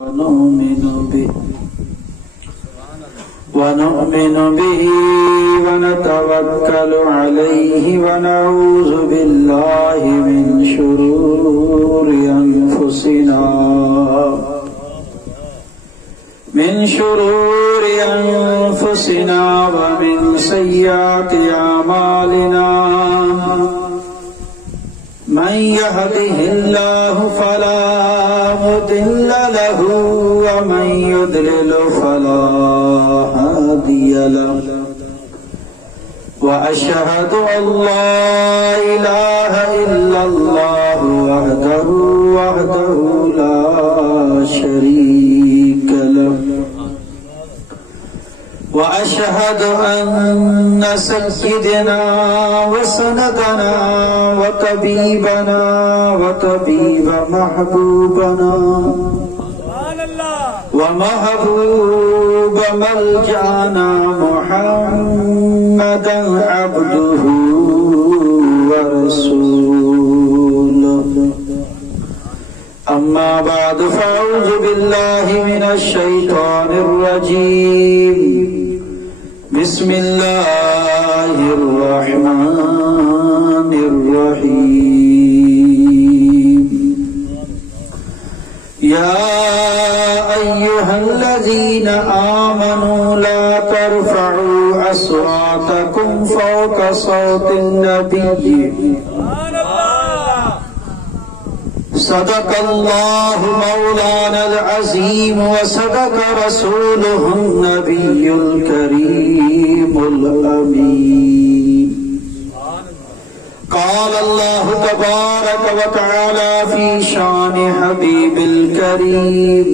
ونؤمن به ونتوكل عليه ونعوذ بالله من شرور أنفسنا ومن سيئات أعمالنا من يهده الله فلا مضل له ومن يضلل فلا هادي له وأشهد أن لا إله إلا الله وحده لا شريك له وأشهد أن سيدنا وسندنا وطبيبنا وطبيب محبوبنا ومحبوب ملجأنا محمدا عبده ورسوله أما بعد فأعوذ بالله من الشيطان الرجيم بسم الله الرحمن الرحيم يا أيها الذين آمنوا لا ترفعوا أصواتكم فوق صوت النبي صدق الله مولانا العظيم وصدق رسوله النبي الكريم الأمين قال الله تبارك وتعالى في شان حبيب الكريم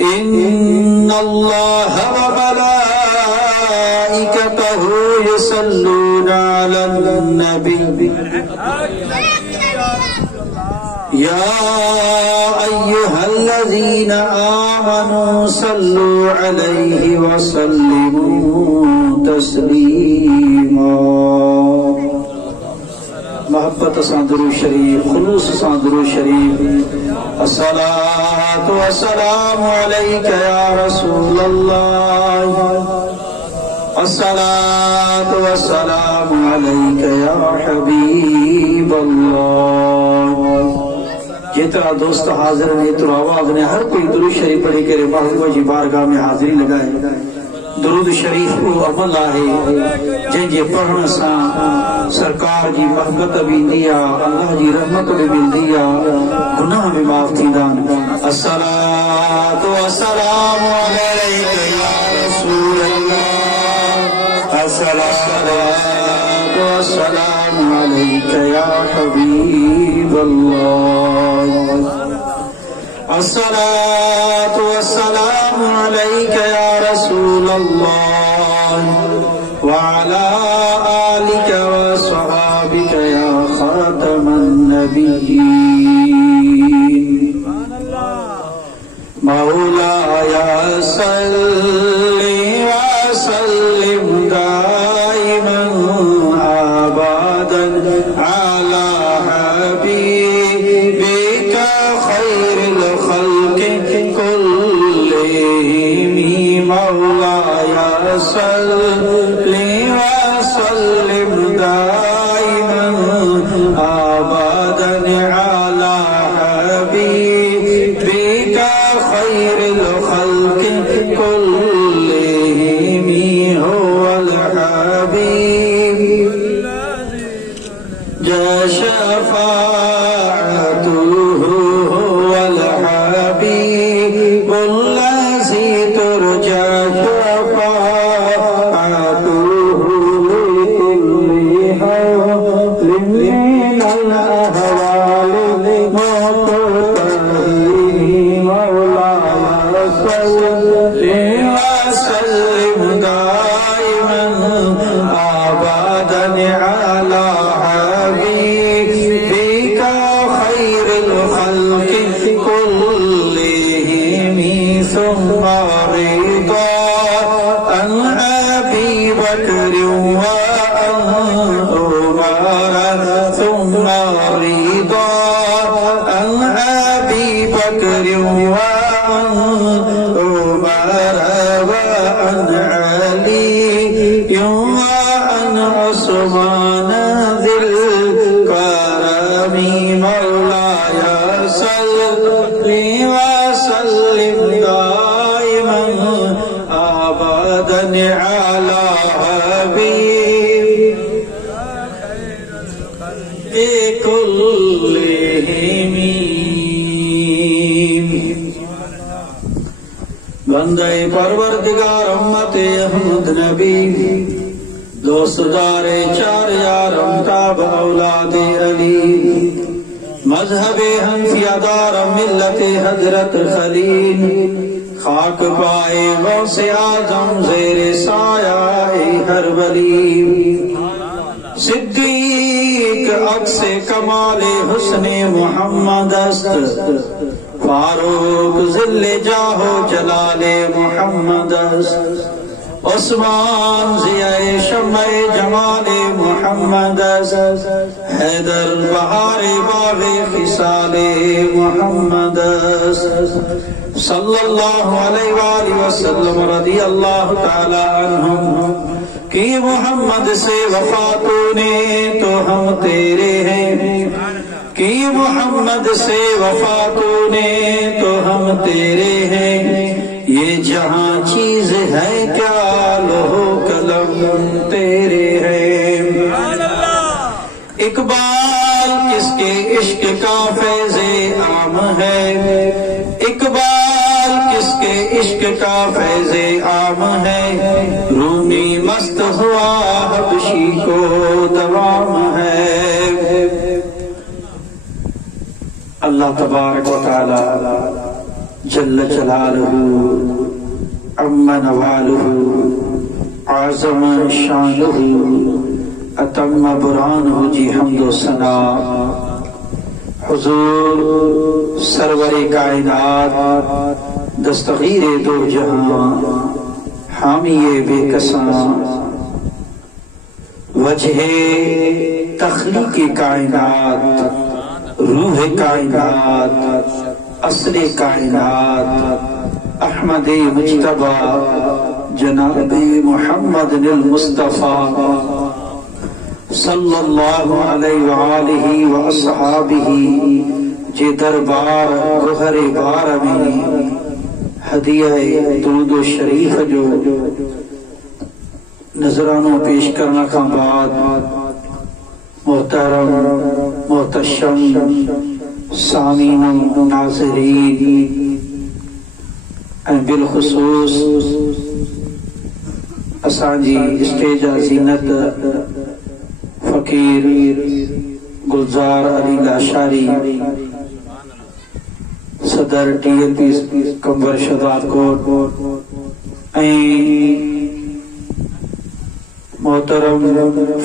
إن الله وملائكته يصلون على النبي يا أيها الذين آمنوا صلوا عليه وسلموا تسليما محبت सादरू शरीफ खुलूस सादरू शरीफ अस्सलातु वस्सलामु अलैका या रसूल अल्लाह अस्सलातु वस्सलामु अलैका या हबीब अल्लाह। जितना दोस्त हाजिर ने तो आवाज ने हर कोई दुरूद शरीफ पढ़ी करे महबूबा जी बारगाह में हाजिरी लगाए। दुरूद शरीफ को अमल आहे जंहिंजे पढ़ण सां सरकार जी महबत भी इंदी आहे, अल्लाह जी रहमत भी मिलदी आहे, गुनाह भी माफ़ थींदा आहिनि। अस्सलातु वस्सलामु अलैका या रसूल अल्लाह अस्सलातु वस्सलामु अलैका या हबीब अल्लाह अस्सलातु वस्सलामु अलैका या रसूल अल्लाह व अला आलिका व सहाबिका या खातमन नबिय्यीन। मौलाया सल्लि व सल्लिम दाइमन अबदन अला हबीबिका खैरिल खल्क़ि कुल्लिहिम। मौलाया सल्लि व सल्लिम दाइमन अबदन अला हबीबिका खैरिल खल्क़ि कुल्लिहिम हुवल हबीब शफ़ाअतुहु हुवल हबीबुल्लज़ी तुरजा शफ़ाअतुहु लिकुल्ली हौलिन मिनल अहवालि मुक़तही। मौलाया सल्लि व सल्लिम दाइमन अबदन अला हबीबिका खैरिल खल्क़ि कुल्लिहिम। सुम्मा रिदा अन अबी बकर व अन उमर सुम्मा रिदा अन अबी बकर وعن عمر وعن علي وعن عثمان ذي الكرم مولاي صل وسلم دائما أبدا على حبيب كلهم बंदे परवरदिगार उम्मते अहमद नबी दोस्तदारे चार यारम ताब औलादे अली मजहबे हनफियादार मिल्लते हजरत खलील खाक पाए गौसे आजम ज़ेरे साया हर वली सिद्दीक अक्से कमाले हुस्ने मोहम्मद अस्त फारूक ज़िल्ले जाहो जलाले मोहम्मद उस्मान ज़ियाए शम्मे जमाले मोहम्मद हैदर बहारे बागे खिसाले मोहम्मद सल्लल्लाहु अलैहि वसल्लम रज़ी अल्लाह ताला अन्हुम कि मोहम्मद से वफा तूने तो हम तेरे हैं कि मोहम्मद से वफा तूने तो हम तेरे हैं ये जहां चीज है क्या लोहो कलम तेरे हैं इकबाल किसके इश्क का फैज़े आम है इकबाल किसके इश्क का फैज़े आम है रूमी मस्त हुआ हबशी को दवाम है अल्लाह तबारक व तआला जल्ल जलालहू अम्मा नवालहू आज़म शानुहु अतम्म बुरहानुहु जी हम्दो सना हुजूर सरवरे कायनात दस्तगीरे दो जहां हामिये बेकसां वजहे तख्लीक़े कायनात रूह कायनात असले कायनात अहमदे मुज्तबा जनाबे मोहम्मद मुस्तफा सल्लल्लाहु अलैहि व अस्हाबिही जे दरबार गुहरे बार में हदिया दुरूद शरीफ जो नजरानों पेश करने का बाद मोहतरम मोहतशम सामीन नाज़रीन बिलखुसूस असांजी स्टेज ज़ीनत फकीर गुलजार अली लाशारी सदर TLP कंबर शदात कोट मोहतरम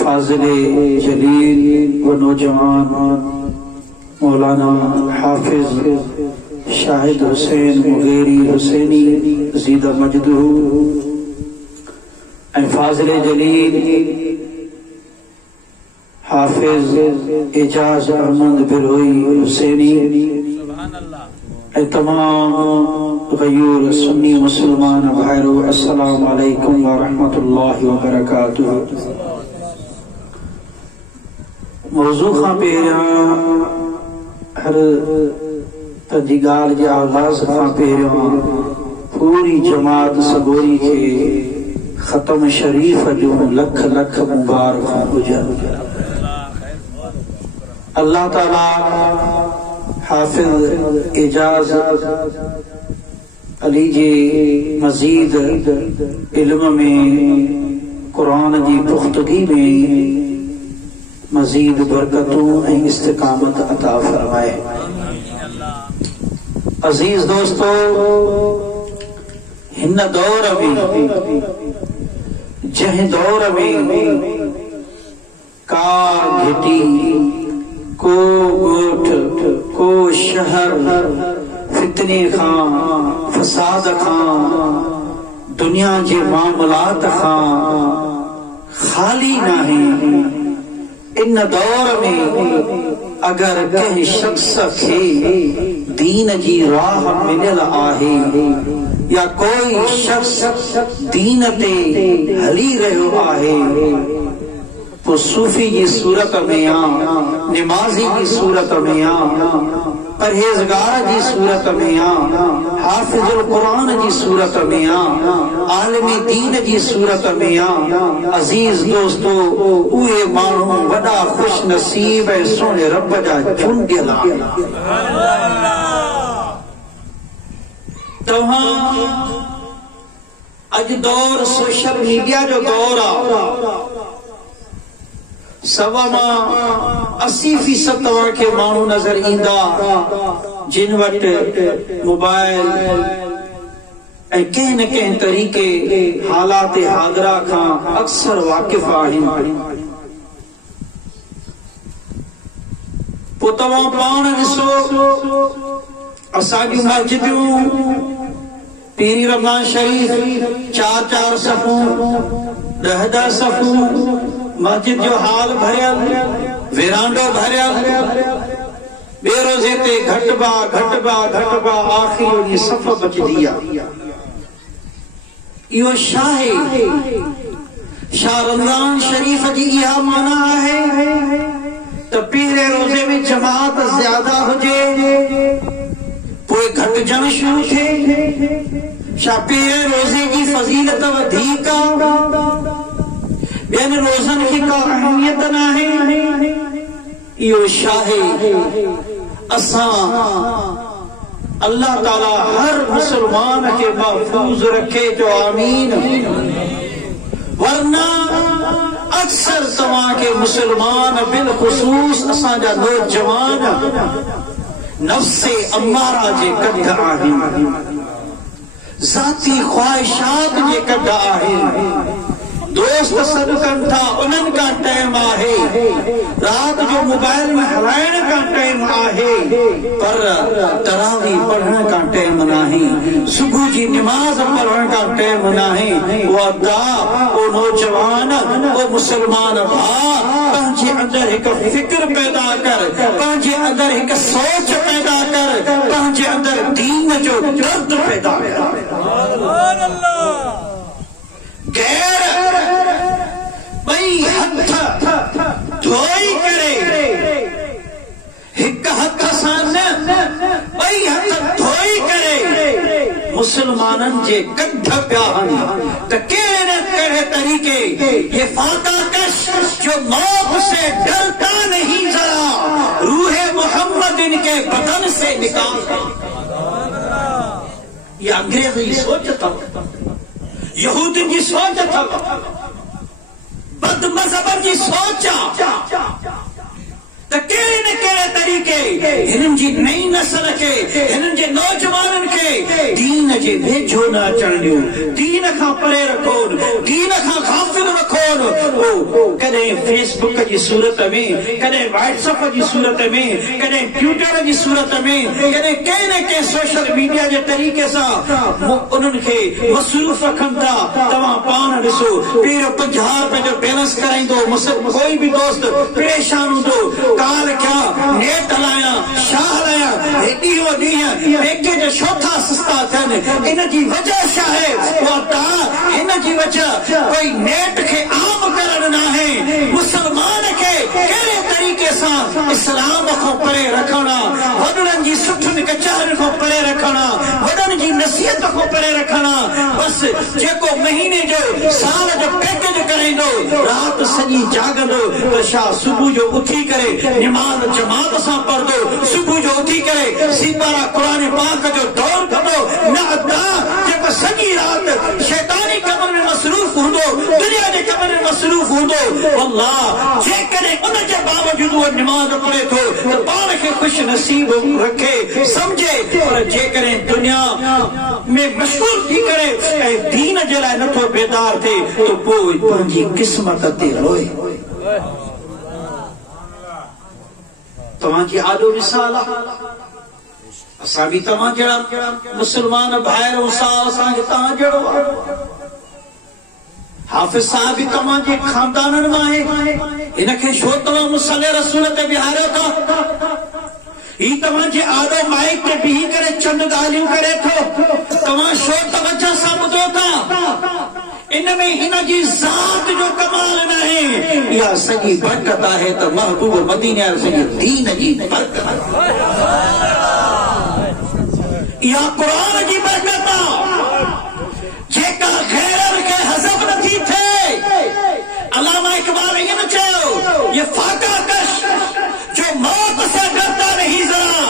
फाजिले जलील व नौजवान मौलाना हाफिज शाहिद हुसैन मुगेरी हुसैनी ज़ीदा मजदहू फाजिले जलील हाफिज एजाज अहमद बिरोई हुसैनी तमाम गयूर सुन्नी मुसलमान भाइरो अस्सलाम वालेकुम व रहमतुल्लाहि व बरकातुहू मौजू खां पहिरियां हर तंजी ॻाल्हि जे आगाज़ खां पहिरियों पूरी जमात सगोरी खे ख़तम शरीफ़ जो लख लख मुबारक हुजनि अल्लाह ताला हाफिज एजाज अली जे मजीद इल्म में कुरान जी पुख्तगी में मजीद बरकतों ऐं इस्तिकामत अता फरमाए। अजीज दोस्तों हिन दौर में जंहिं दौर में का घिटी को ॻोठ को शहर फितने खां फसाद खां दुनिया जे मामलात खां खाली नाहे। इन दौर में अगर कंहिं शख्स खे दीन जी राह मिलियल आहे या कोई शख्स दीन ते हली रहियो आहे तो सूफी की सूरत में आ, निमाजी की सूरत में आ, परहेजगार की सूरत में आ, हाफिजुल कुरान की सूरत में आ, आलमी दीन की सूरत में आ। अजीज दोस्तों, उहे माण्हू वॾा खुश नसीब ऐं सोने रब जा चूंडियल आहिनि। तव्हां अॼु दौर सोशल मीडिया जो दौर आ। 80% तव्हां खे माण्हू नज़र ईंदा जिन वटि मोबाइल ऐं कंहिं न कंहिं तरीक़े हालात हादिरा खां अक्सर वाक़िफ़ आहिनि। पोइ तव्हां पाण ॾिसो, असांजूं मस्जिदूं पीरी रमज़ान शरीफ़ 4-4 सफ़ूं 10-10 सफ़ूं, मस्जिद जो हाल भरियल, विरांडो भरियल, बेरोज़े ते घटबा आखिर जी सफ़ बचदी आहे। इहो छा आहे? छा रमज़ान शरीफ़ जी इहा माना आहे त पहिरें रोज़े में जमात ज़्यादा हुजे पोइ घटिजण शुरू थिए? छा पहिरें रोज़े जी फज़ीलत वधीक आहे, ॿियनि रोज़नि की का अहमियत न आहे? इहो छा आहे? असां अल्लाह ताला हर मुसलमान के महफूज रखे जो आमीन। वरना अक्सर तव्हां के मुसलमान बिलखुसूस असांजा नौजवान नफ्से अम्मारा जे कढ आहिनि, ज़ाती ख्वाहिशात जे कढ आहिनि। दोस्त सॾु कनि था, उन्हनि का टाइम आहे, रात जो मोबाइल में हलाइण का टाइम आहे, पर तरावी पढ़ण का टाइम नाही, सुबह जी नमाज पढ़ण का टाइम नाही। वो अदा, वो नौजवान, वो मुसलमान भाउ, पंहिंजे अंदर एक फिक्र पैदा कर, पंहिंजे अंदर एक सोच पैदा कर, पंहिंजे अंदर दीन जो दर्द पैदा कर। गैर ॿई हथ धोई करे, हिक हथ सां न, ॿई हथ धोई करे मुसलमाननि जे कढ पिया आहिनि त कहिड़े न कहिड़े तरीके ये फाका कश जो मौत से डरता नहीं जरा, रूहे मोहम्मद इनके बदन से निकाल। ये अंग्रेज जी सोच अथव, यहूदी जी सोच अथव, बद मज़हब जी सोच त कहिड़े न कहिड़े तरीके हिननि जी नई नस्ल खे, हिननि जे नौजवाननि खे दीन जे वेझो न अचण ॾियो, दीन खां परे रखो, दीन खां गाफ़िल रखो। कॾहिं फेसबुक जी सूरत में, कॾहिं व्हाट्सएप जी सूरत में, कॾहिं ट्विटर जी सूरत में, कॾहिं कंहिं न कंहिं सोशल मीडिया जे तरीक़े सां उन्हनि खे मसरूफ़ रखनि था। तव्हां पाण ॾिसो, पहिरियों 50 रुपए जो बैलेंस कराईंदो कोई बि दोस्त परेशान हूंदो, काल क्या नेट हलाया छा हलाया, ॾींहों ॾींहुं पैकेज छो था सस्ता थियनि? इन जी वजह छा आहे? हिन जी वजह कोई नेट खे आम करण न आहे, मुसलमान खे कहिड़े तरीक़े सां इस्लाम खां परे रखणा, वॾनि जी सुठनि कचारियुनि खां परे रखणा, वॾनि जी नसीहत खां परे रखणा। बसि जेको महीने जो साल जो पैकेज कराईंदो, राति सॼी जागंदो, त छा सुबुह जो उथी करे निमाज़ जमात सां पढ़ंदो, सुबुह जो उथी करे सीपारा क़ुरान पाक जो दौर कंदो, न अदा जेको सॼी राति शैतानी कमनि में मसरूफ़ हूंदो, दुनिया जे कमनि में मसरूफ़ हूंदो। अल्लाह जेकॾहिं उन जे बावजूदि उहो निमाज़ पढ़े थो त पाण खे ख़ुशि नसीब रखे समझे, पर जेकॾहिं दुनिया में मशगूल थी करे ऐं दीन जे लाइ नथो बेदार थिए त पोइ पंहिंजी क़िस्मत ते रोए। तव्हांजी आॾो मिसाल आहे, असां बि तव्हां जहिड़ा मुसलमान भाइर सां, असांखे तव्हां जहिड़ो आहे। हाफिज साहब भी तव्हां जे खानदाननि मां आहे, इनखे छो तव्हां मुसल्ले रसूल ते बिहारियो था? ही तव्हां जे आॾो माइक ते बीही करे चंद ॻाल्हियूं करे थो, तव्हां छो तवज्जो सां ॿुधो था? इनमें हिन जी ज़ात जो कमाल न आहे, इहा सॼी बरकत आहे त महबूब मदीने वारे सॼे दीन जी बरकत, इहा क़ुरान जी बरकत आहे जेका गैरनि खे हज़म नथी थिए। अलामा इकबाल ईअं न चयो, ये फाका कश जो मौत से डरता नहीं जरा,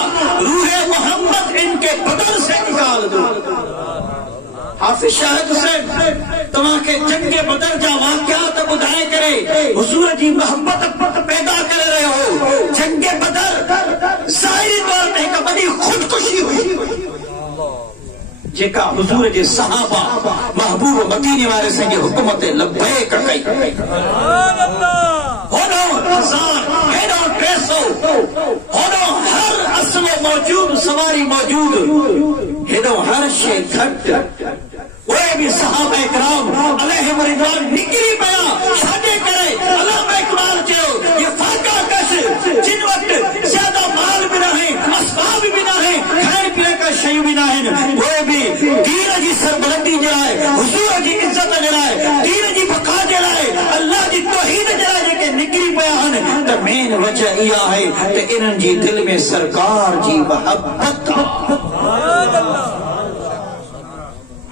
रूहे मोहम्मद इनके बदन से निकाल दो। हाफिज शाहिद हुसैन तव्हां खे जंगे बदर जा वाक़ियात ॿुधाए करे हुज़ूर जी मोहब्बत पैदा करे रहियो हो। जंगे बदर ज़ाहिरी तौर ते हिकु वॾी ख़ुदकुशी हुई जेका हुज़ूर जे सहाबा महबूब मदीने वारे संगे हुकुम ते लबैक कई। होनो हज़ार, हेॾो 300, होनो हर असलो मौजूद, सवारी मौजूद, हेॾो हर शइ घटि, उहे बि सहाबा इकराम अलैहिम रिज़वान निकिरी पिया छाजे करे। अलामा इकबाल चयो, ये फाका कश जिन वक़्तु ज़्यादा माल बि नाहे, असबाब बि नाहे, खाइण पीअण का शयूं बि नाहिनि, उहे बि दीन जी सरबलंदी जे लाइ, हुज़ूर जी इज़त जे लाइ, दीन जी बका जे लाइ, अल्लाह जी तौहीद जे लाइ जेके निकिरी पिया आहिनि, त मेन वजह इहा आहे त इन्हनि जी दिलि में सरकार जी मोहब्बत,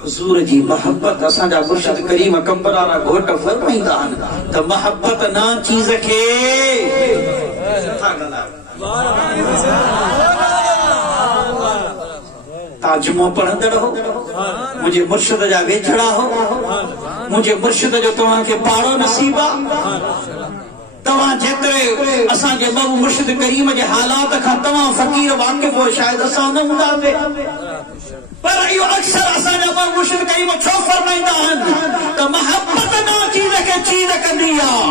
हुज़ूर जी मोहब्बत। असांजा मुर्शिद करीम कंबर वारा घोट फरमाईंदा आहिनि त मोहब्बत ना चीज़ खे ताजुमो पढ़ंदड़ हो, मुंहिंजे मुर्शिद जा वेझड़ा हो, मुंहिंजे मुर्शिद जो तव्हांखे पाड़ो नसीब आहे। तव्हां जेतिरे असांजे बाबू मुर्शिद करीम जे हालात खां तव्हां फ़क़ीर वाक़िफ़ हो, शायदि असां न हूंदासीं, पर इहो अक्सर असांजा बाबू मुर्शिद करीम छो फरमाईंदा आहिनि त मोहब्बत ना चीज़ खे चीज़ कंदी आहे,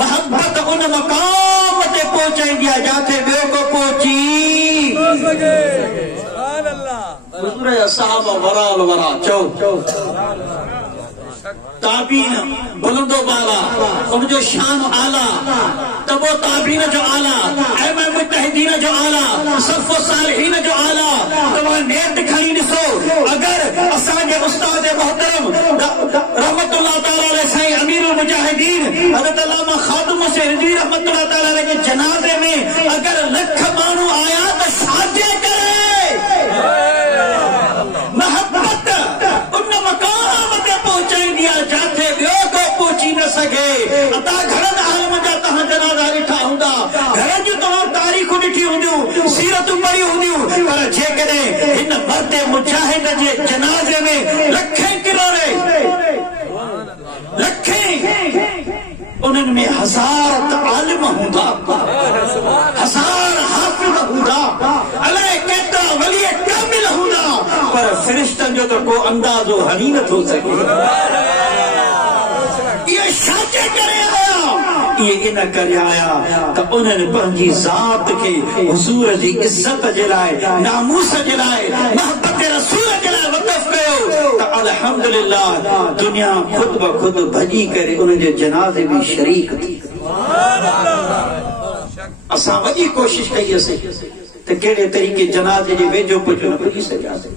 मोहब्बत उन मक़ाम ते पहुचाईंदी आहे जिथे ॿियो को पहुची सघे। हुज़ूर जा सहाबा वराल वरा चओ, ताबीन बुलंदो बाला, उनजो शान आला, तबो ताबीन जो आला, अइमा मुत्तहिदीन जो आला, सफ़ो सालिहीन जो आला। तव्हां नेत खणी ॾिसो, अगर असांजे उस्ताद मोहतरम रहमतुल्लाह ताला अलैहि साईं अमीरुल मुजाहिदीन हज़रत अल्लामा खादिम हुसैन रिज़वी रहमतुल्लाह ताला अलैहि जे जनाज़े में अगर लख माण्हू आया त छाजे करे? मोहब्बत उन मक़ाम ते पहुचाईंदी आहे जिथे ॿियो को पहुची न सघे। अता घणनि आलिम जा तव्हां जनाज़ा ॾिठा हूंदा, घणनि जूं तव्हां तारीख़ूं ॾिठी हूंदियूं, सीरतूं पढ़ी हूंदियूं, पर जेकॾहिं हिन मर्दे मुजाहिद जे जनाज़े में लखें किलोरे, लखें उन्हनि में हज़ार आलिम हूंदा, हज़ार हाफ़िज़ हूंदा, अलाए केतिरा वली कामिल हूंदा, पर फ़रिश्तनि जो त को अंदाज़ो हली नथो सघे। इहे छाजे करे आया? इहे इन करे आया त उन्हनि पंहिंजी ज़ात खे हुज़ूर जी इज़त जे लाइ, नामूस जे लाइ, मोहब्बत रसूल जे लाइ वक़फ़ कयो त अल्हम्दुलिल्लाह दुनिया ख़ुद ब ख़ुद भॼी करे उनजे जनाज़े में शरीक थी। असां वॾी कोशिश कईसीं त कहिड़े तरीक़े जनाज़े जे वेझो पुॼो न पुॼी सघियासीं।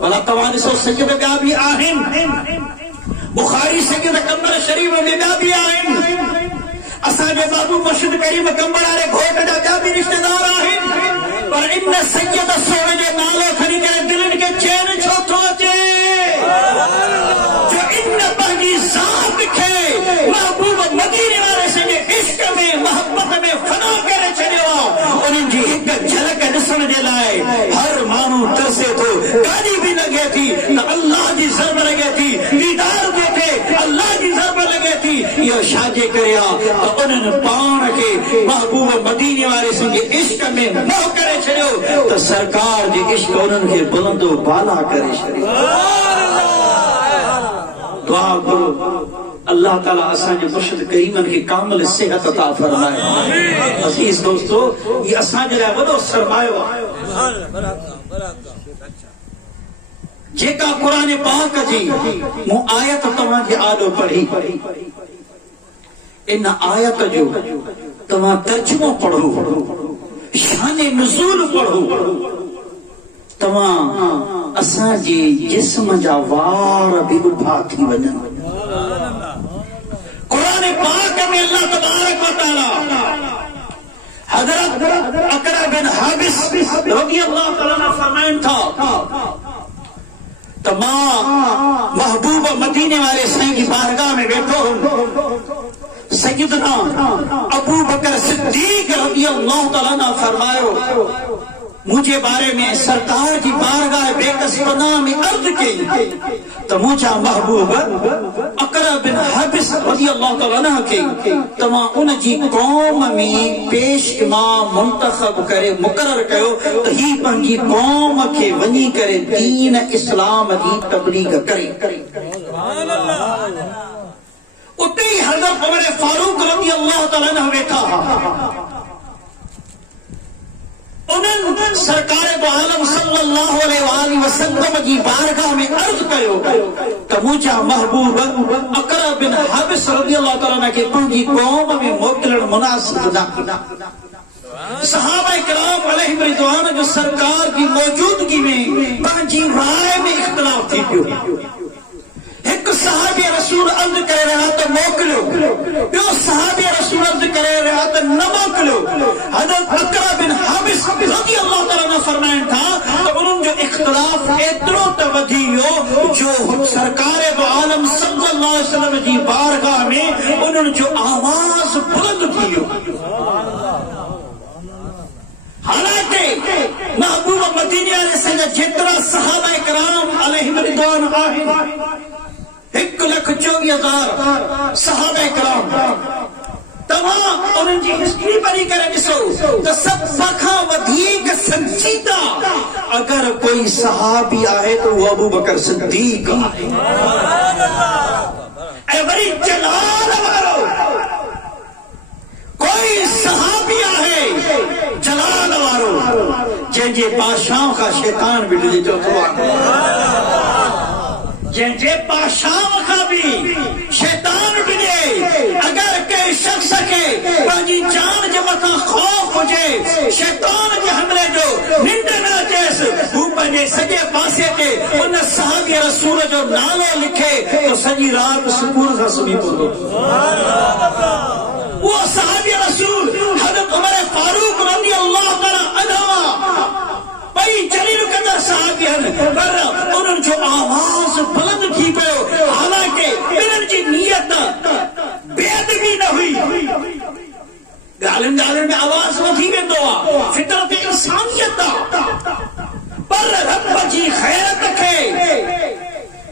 भला तव्हां ॾिसो सजद ॿिया बि आहिनि, बुखारी सजद कंबर शरीफ़ में ॿिया बि आहिनि, असांजे बाबू मुर्शिद करीम कंबर वारे घोट जा ॿिया बि रिश्तेदार आहिनि, पर इन सैयद सोने जो नालो खणी करे दिलनि खे चैन छो थो अचे? जो इन पंहिंजी ज़ात खे महबूब मदीने वारे संगे इश्क में, मोहब्बत में फना करे छॾियो आहे। उन्हनि जी हिकु झलक ॾिसण जे लाइ हर माण्हू तरसे थो, गाॾी बि लॻे थी त अल्लाह जी ज़रब लॻे थी, दीदार जे थे अल्लाह जी ज़रब लॻे थी। इहो छाजे करे आहे त उन्हनि पाण खे महबूब मदीने वारे संगे इश्क में मोह करे छॾियो त सरकार जे इश्क उन्हनि खे बुलंदो बाला करे छॾियो। दुआ करो अल्लाह ताला असांजे मुर्शिद करीमनि खे कामिल सेहत अता फरमाए। अज़ीज़ दोस्तो, ये असांजे लाइ वॾो सरमायो आहे। जेका कुरान पाक जी मु आयत तव्हां खे आॾो पढ़ी, इन आयत जो तव्हां तर्जुमो पढ़ो, शाने नुज़ूल पढ़ो, तव्हां असांजे जिस्म जा वार बि उभा थी वञनि। कुरान पाक में अल्लाह तबारक व तआला हज़रत अक़रा बिन हाबिस रज़ियल्लाहु तआला फरमाइन था त मां महबूब मदीने वाले साईं की बारगाह में बैठो हूं। सैयदना अबू बकर सिद्दीक रज़ियल्लाहु तआला ने फरमायो, मुझे बारे में सरकार की बारगाह बेकस पनाह में अर्ज की तो मुझा महबूब अक़रा बिन हाबिस रज़ियल्लाहु तआला अन्हु के तमां उन जी कौम में पेश इमाम मुंतखब करे मुकर्रर कयो त ही पंहिंजी कौम के वञी करे दीन इस्लाम जी तबलीग करे। उते ही हज़रत उमर फारूक रज़ियल्लाहु तआला अन्हु वेठा। उन्हनि सरकार दो आलम सल्लल्लाहु अलैहि वसल्लम जी बारगाह में अर्ज कयो त मुझा महबूब अक़रा बिन हाबिस रज़ियल्लाहु तआला के पंहिंजी कौम में मोकिलण मुनासिब न। सहाबा किराम अलैहिम रिज़वान जो सरकार की मौजूदगी में पंहिंजी राय में इख्तिलाफ थी पियो। एक सहाबी रसूल अर्ज करे रहा तो मोकिलियो, ॿियो सहाबी रसूल अर्ज करे रहा तो न मोकिलियो। हज़रत अक़रा बिन हाबिस रज़ियल्लाहु तआला अन्हु फरमाइनि था त उन्हनि जो इख्तिलाफ एतिरो त वधी वियो जो सरकार दो आलम सल्लल्लाहु अलैहि वसल्लम जी बारगाह में उन्हनि जो आवाज़ बुलंद थी वियो। हालांकि महबूब मदीने वाले संग जेतिरा सहाबा किराम अलैहिम रिज़वान आहिनि 1,24,000 सहाबा किराम। तव्हां उन्हनि जी हिस्ट्री पढ़ी करे ॾिसो त सभ खां वधीक संजीदा अगर कोई सहाबी आहे तो वो अबू बकर सिद्दीक आहे। ऐं वरी जलाल वारो कोई सहाबी आहे, जलाल वारो जंहिंजे बादशाह खां शैतान बि ॾिजे चवंदो आहे, जंहिंजे बादशाह खां बि शैतान ॾिजे। अगर कंहिं शख्स खे पंहिंजी जान जे मथां खौफ हुजे, शैतान जे हमले जो निंड न अचेसि, हू पंहिंजे सॼे पासे ते उन सहाबी रसूल जो नालो लिखे तो सॼी राति सुकून सां सुम्ही पवंदो। वो सहाबी रसूल हज़रत उमर फारूक रज़ियल्लाहु तआला अन्हु बई जलील कदर सहाबी आहिनि, पर उन्हनि जो आवाज़ बुलंद थी पियो। हालांकि इन्हनि जी नियत बेअदबी न हुई। ॻाल्हियुनि ॻाल्हियुनि में आवाज़ वधी वेंदो आहे, फितरत इंसानियत आहे, पर रब जी ख़ैरत खे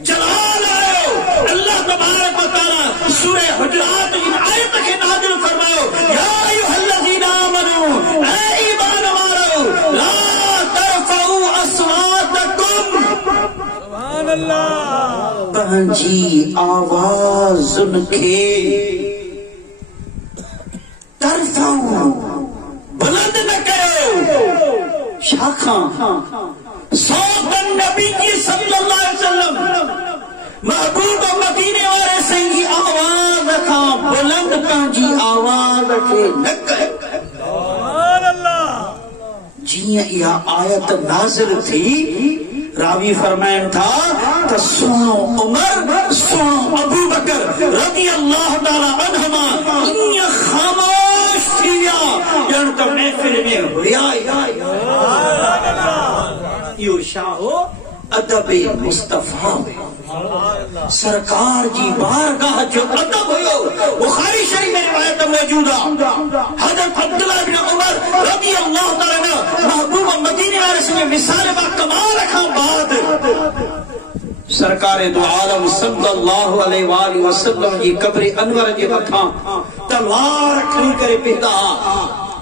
जलाल आयो। अल्लाह तबारक व तआला सूरह हुजरात जी आयत खे नाज़िल फरमायो, या अय्युहल्लज़ीना आमनू, ऐ ईमान वारो, ला तरफऊ अस्वातकुम, सुभान अल्लाह, पंहिंजी आवाज़ुनि खे तरफऊ बुलंद न कयो। शाखां सौतन नबी जी सल्लल्लाहु अलैहि वसल्लम महबूब मदीने वाले साईं जी आवाज़ खां बुलंद पंहिंजी आवाज़ खे न कयो। सुभान अल्लाह। जीअं इहा आयत नाज़िल थी, रावी फरमाइनि था त सुनो उमर, सुनो अबू बकर रज़ियल्लाहु तआला अन्हुमा ईअं ख़ामोश थी विया ॼण त महफ़िल में हुया ई न। इहो छा हो? अदब मुस्तफ़ा, सरकार जी बारगाह जो अदब हुयो। बुखारी शरीफ में रिवायत मौजूद आहे, हज़रत अब्दुल्लाह बिन उमर रज़ियल्लाहु तआला अन्हु महबूब मदीने वाले से मिसाल बा कमाल खां बाद सरकार दो आलम सल्लल्लाहु अलैहि वसल्लम जी कब्र अनवर जे मथां तलवार खणी करे पीता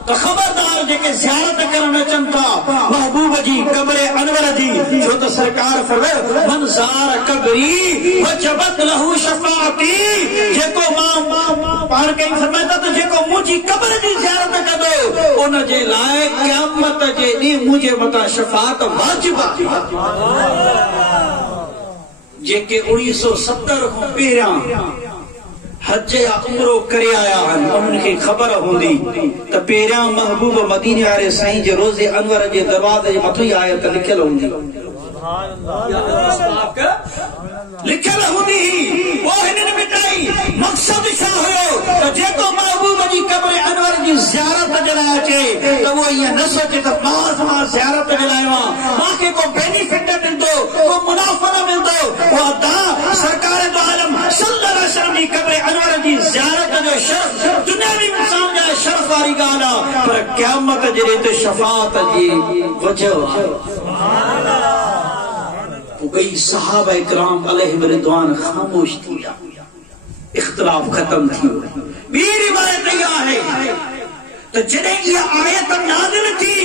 तो खबरदार जेके ज़ियारत करण अचनि था महबूब जी कब्र अनवर जी, जो तो सरकार फरमायो मन ज़ार कब्री वजबत लहू शफाअती, जेको मां पाण खे फरमाइता त जेको मुंहिंजी कब्र जी ज़ियारत कंदो उन जे लाइ क़यामत जे ॾींहुं मुंहिंजे मथां शफाअत वाजिब आहे। जेके 1970 खां पहिरियां हज या उमरो करे आया आहिनि उनखे ख़बर हूंदी त पहिरियां महबूब मदीने वारे साईं जे रोज़े अनवर जे दरवाज़े जे मथां ई आयत लिखियल हूंदी लिखियल हूंदी वो हिननि मिटाई मक़सद छा हुयो त जेको महबूब जी क़ब्र अनवर जी ज़ियारत जे लाइ अचे त वो ईअं न सोचे त मां ज़ियारत जे लाइ मूंखे को बेनिफिट मिलंदो को मुनाफ़ो न मिलंदो वो अदा सरकार दो आलम सल्लल्लाहु अलैहि वसल्लम जी क़ब्र अनवर जी ज़ियारत जो शर्फ दुनियावी इंसान जा शर्फ वारी ॻाल्हि आहे पर क़यामत जे ॾींहुं ते शफ़ाअत जी वजह आहे कई सहाबा इकराम अलैहिम रिदवान खामोश थी विया इख्तिलाफ खत्म थी वियो ॿी रिवायत इहा आहे त जॾहिं इहा आयत नाज़िल थी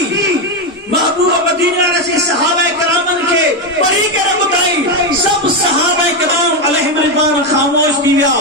महबूब मदीने वारे सहाबा इकरामनि खे पढ़ी करे ॿुधाई सब सहाबा इकराम अलैहिम रिदवान खामोश थी विया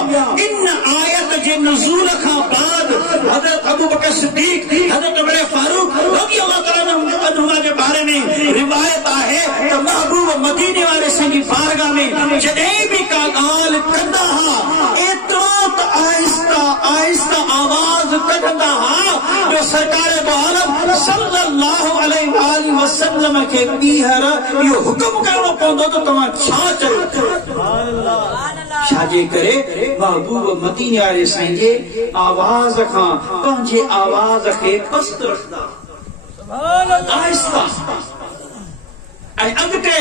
इन आयत जे नुज़ूल खां बाद हज़रत अबू बकर सिद्दीक़ हज़रत उमर फारूक रज़ी अल्लाह तआला अन्हुमा जे बारे में रिवायत आहे त महबूब मदीने वारे संगी बारगाह में जॾहिं बि का ॻाल्हि कंदा हुआ एतिरो त आहिस्ता आहिस्ता आवाज़ कढंदा हुआ जो सरकार दो आलम सल्लल्लाहु अलैहि वसल्लम खे ॿीहर इहो हुकुम करणो पवंदो त तव्हां छा चयो छाजे करे महबूब मदीने वारे साईं जे आवाज़ खां पंहिंजे आवाज़ खे पस्त रखंदा आहिस्ता ऐं अॻिते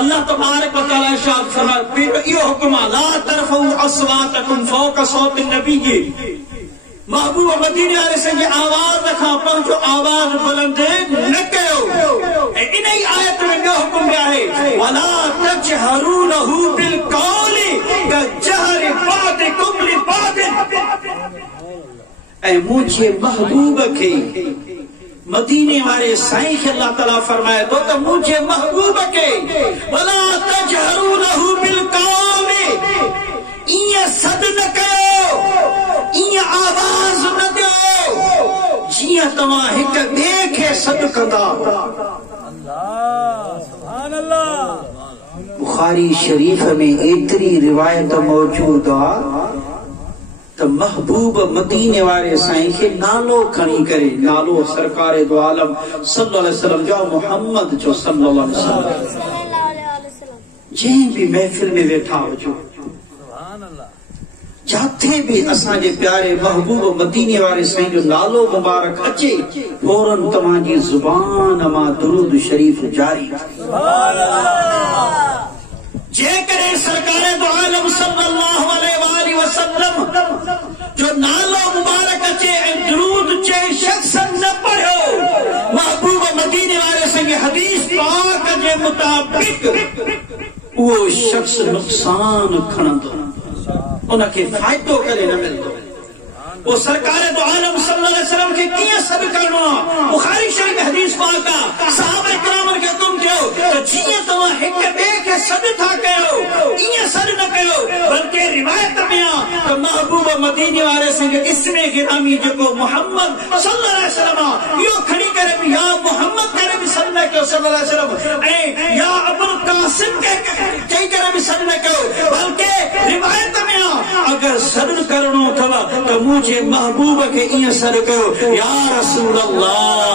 अल्लाह तबारक व तआला इरशाद फरमाए इहो हुकुम आहे ला तरफ़उ अस्वातकुम फ़ौक़ सौति नबी महबूब मदीने वारे संगे आवाज़ खां पंहिंजो आवाज़ बुलंद न कयो ऐं इन ई आयत में ॿियो हुकुम बि आहे वला तजहरू लहू बिलक़ौलि कजहरि बादिकुम लिबाद ऐं मुंहिंजे महबूब खे मदीने वारे साईं खे अल्लाह ताला फरमाए थो त मुंहिंजे महबूब खे वला तजहरू लहू बिलक़ौलि ईअं सद न कयो ईअं आवाज़ न ॾियो जीअं तव्हां हिक ॿिए खे सॾु कंदा बुखारी शरीफ़ में एतिरी रिवायत मौजूद आहे त महबूब मदीने वारे साईं खे नालो खणी करे नालो सरकार दो आलम सल्लल्लाहु अलैहि वसल्लम जो मोहम्मद जो सल्लल्लाहु अलैहि वसल्लम जंहिं बि महफ़िल में वेठा हुजो जाथे भी असांजे प्यारे महबूब मदीने वारे साईं जो नालो मुबारक अचे फौरन तव्हांजी ज़ुबान मां दुरूद शरीफ जारी जेकॾहिं सरकार दो आलम सल्लल्लाहु अलैहि वसल्लम जो नालो मुबारक अचे ऐं दुरूद चए शख्स न पढ़ियो महबूब मदीने वारे साईं हदीस पाक जे मुताबिक उहो शख्स नुक़सान खणंदो उनके फायदो करे न मिलंदो वो सरकार दो आलम सल्लल्लाहु अलैहि वसल्लम के कीअं सॾु करणो आहे बुखारी शरीफ़ में हदीस पाक आहे सहाबा इकरामनि खे हुकुम कयो त जीअं तव्हां हिक ॿिए खे सॾु था कयो ईअं सॾु न कयो बल्कि रिवायत में आहे त महबूब मदीने वारे संग इस्मे गिरामी जेको मोहम्मद सल्लल्लाहु अलैहि वसल्लम इहो खणी करे बि या मोहम्मद करे बि सॾु न कयो सल्लल्लाहु अलैहि वसल्लम ऐं या अबुल कासिम खे चई करे बि सॾु न कयो बल्कि रिवायत में आहे अगर सॾु करणो अथव त मुंहिंजे महबूब खे ईअं सॾु कयो या रसूल अल्लाह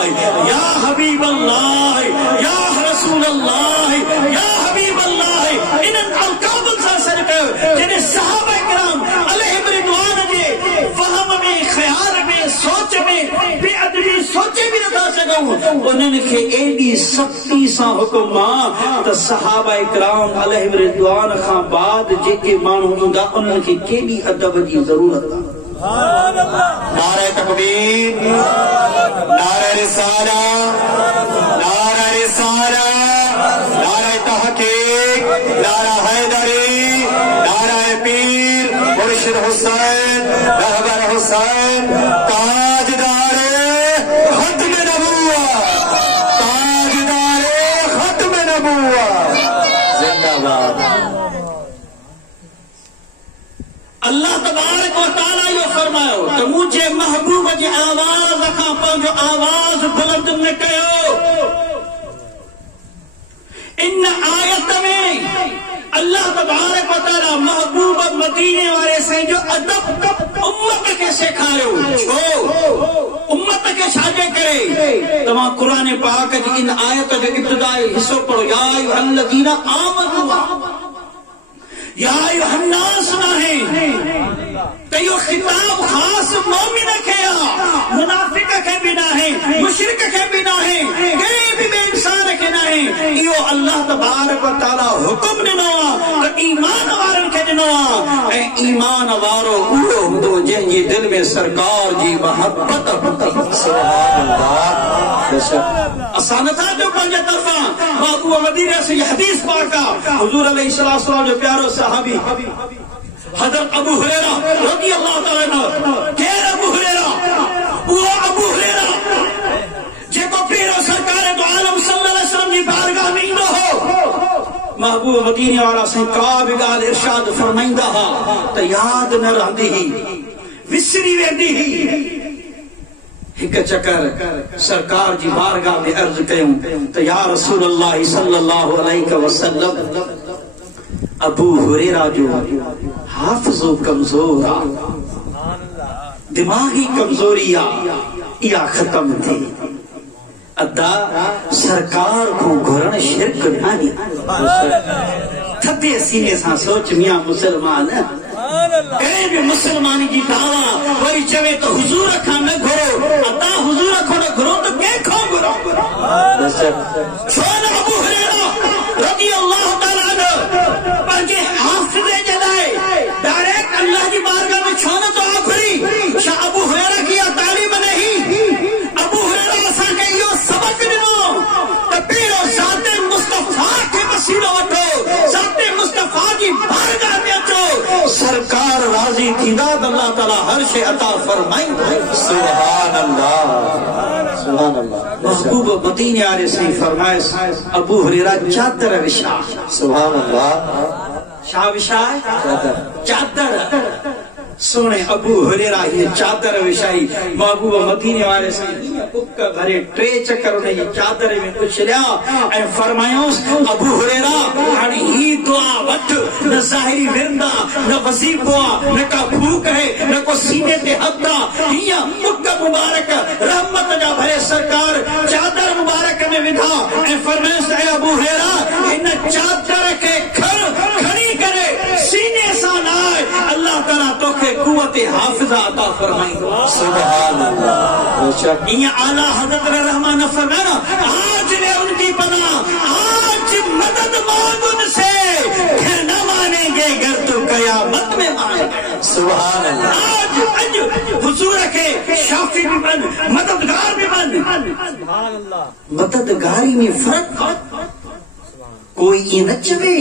या हबीब अल्लाह या रसूल अल्लाह या हबीब अल्लाह इन्हनि अलक़ाबनि सां सॾु कयो जॾहिं सहाबा इकराम अलैहिम रिदवान जे फ़हम में ख़्याल में सोच में बेअदबी सोचे बि नथा सघूं उन्हनि खे एॾी सख़्ती सां हुकुम आहे त सहाबा इकराम अलैहिम रिदवान खां बाद जेके माण्हू ईंदा उन्हनि खे केॾी अदब जी ज़रूरत आहे नारे तकबीर नारे रिसाला नारे तहकीक नारा हैदरी नारा पीर मुर्शिद हुसैन रहबर हुसैन ताजदारे खत्म नबुव्वत जिंदाबाद अल्लाह तबारक व तआला यो फरमायो त मुंहिंजे महबूब जी आवाज़ खां पंहिंजो आवाज़ बुलंद न कयो इन आयत में अल्लाह तबारक व तआला महबूब मदीने वाले से जो अदब उम्मत के सिखायो छो उम्मत के छाजे करे तमा कुरान पाक जी इन आयत जो इब्तिदाई हिस्सो पढ़ो या अय्युहल्लज़ीना आमनू या अय्युहन्नास नहीं तो यो खिताब खास मोमिन के मुनाफिक के भी ना है मुशरिक के भी ना है गरीब भी इंसान के ना है यो अल्लाह तबारक व तआला हुक्म दिनो तो ईमान वारन के दिनो ए ईमान वारो उड़ो हुंदो जंहिंजे दिल में सरकार जी मोहब्बत सुभान अल्लाह असान था जो पंज तरफा महबूब मदीने से ये हदीस पाक का हुजूर अलैहिस्सलाम जो प्यारो सहाबी हज़रत अबू हुरैरा रज़ी अल्लाह तआला अन्हु केर अबू हुरैरा वो अबू हुरैरा जेको पीरो सरकार दो आलम सल्लल्लाहु अलैहि वसल्लम की बारगाह में ईंदो हो महबूब मदीने वाला से का भी गाल इरशाद फरमाइंदा हा त याद न रहंदी ही विसरी वेंदी ही एक चक्कर सरकार जी बारगाह में अर्ज कयूं त या रसूल अल्लाह सल्लल्लाहु अलैहि वसल्लम अबू हुरैरा जो हाफिजो कमजोर आ दिमागी कमजोरी आ या खत्म थी अदा सरकार को घुरण शिरक नहीं थदे सीने सां सोच मियां मुसलमान कहीं भी मुसलमानी की दावा वरी चवे तो हुजूर खां न घुरो अदा हुजूर को न घुरो तो के खो घुरो छो न अबू हुरैरा रज़ी अल्लाह तआला पंहिंजे हाफ़िज़े जे लाइ डायरेक्ट अल्लाह जी बारगाह में छो न तो आखिरी छा अबू हुरैरा की तालीम नहीं अबू हुरैरा असांखे इहो सबक ॾिनो त पीरो ज़ाते मुस्तफ़ा खे वसीलो वठो ज़ाते मुस्तफ़ा जी बारगाह में अचो सरकार राज़ी थींदा त अल्लाह ताला हर शइ अता फरमाईंदो सुभान अल्लाह सुभान अल्लाह महबूब मदीने वाले से फरमाए अबू हुरैरा चादर विछा सुभान अल्लाह शाह विछाए चादर सोने अबू हुरैरा ये चादर विछाई महबूब मदीने वाले से उक भरे टे चक्कर ने ये चादर में उछलिया ए फरमायोस अबू हुरैरा हाणे ही दुआ वठ न ज़ाहिरी विरदा न वजीफो न का फूक है न को सीने ते हथ हिया उक मुबारक रहमत जा भरे सरकार चादर मुबारक में विधा ए फरमायोस ए अबू हुरैरा इन चादर के खड़ी करे सीने सा लाए अल्लाह ताला तोखे कुव्वत हाफिजा अता फरमाईंदो सुभान अल्लाह ये आला हजरत रहमान फरमाना आज ले उनकी पनाह आज मदद मांग उनसे फिर न मानेंगे अगर तो कयामत में मानेंगे सुभान अल्लाह आज हुजूर के शाफी भी बन मददगार भी बन सुभान अल्लाह मददगारी में फर्क कोई ये न चवे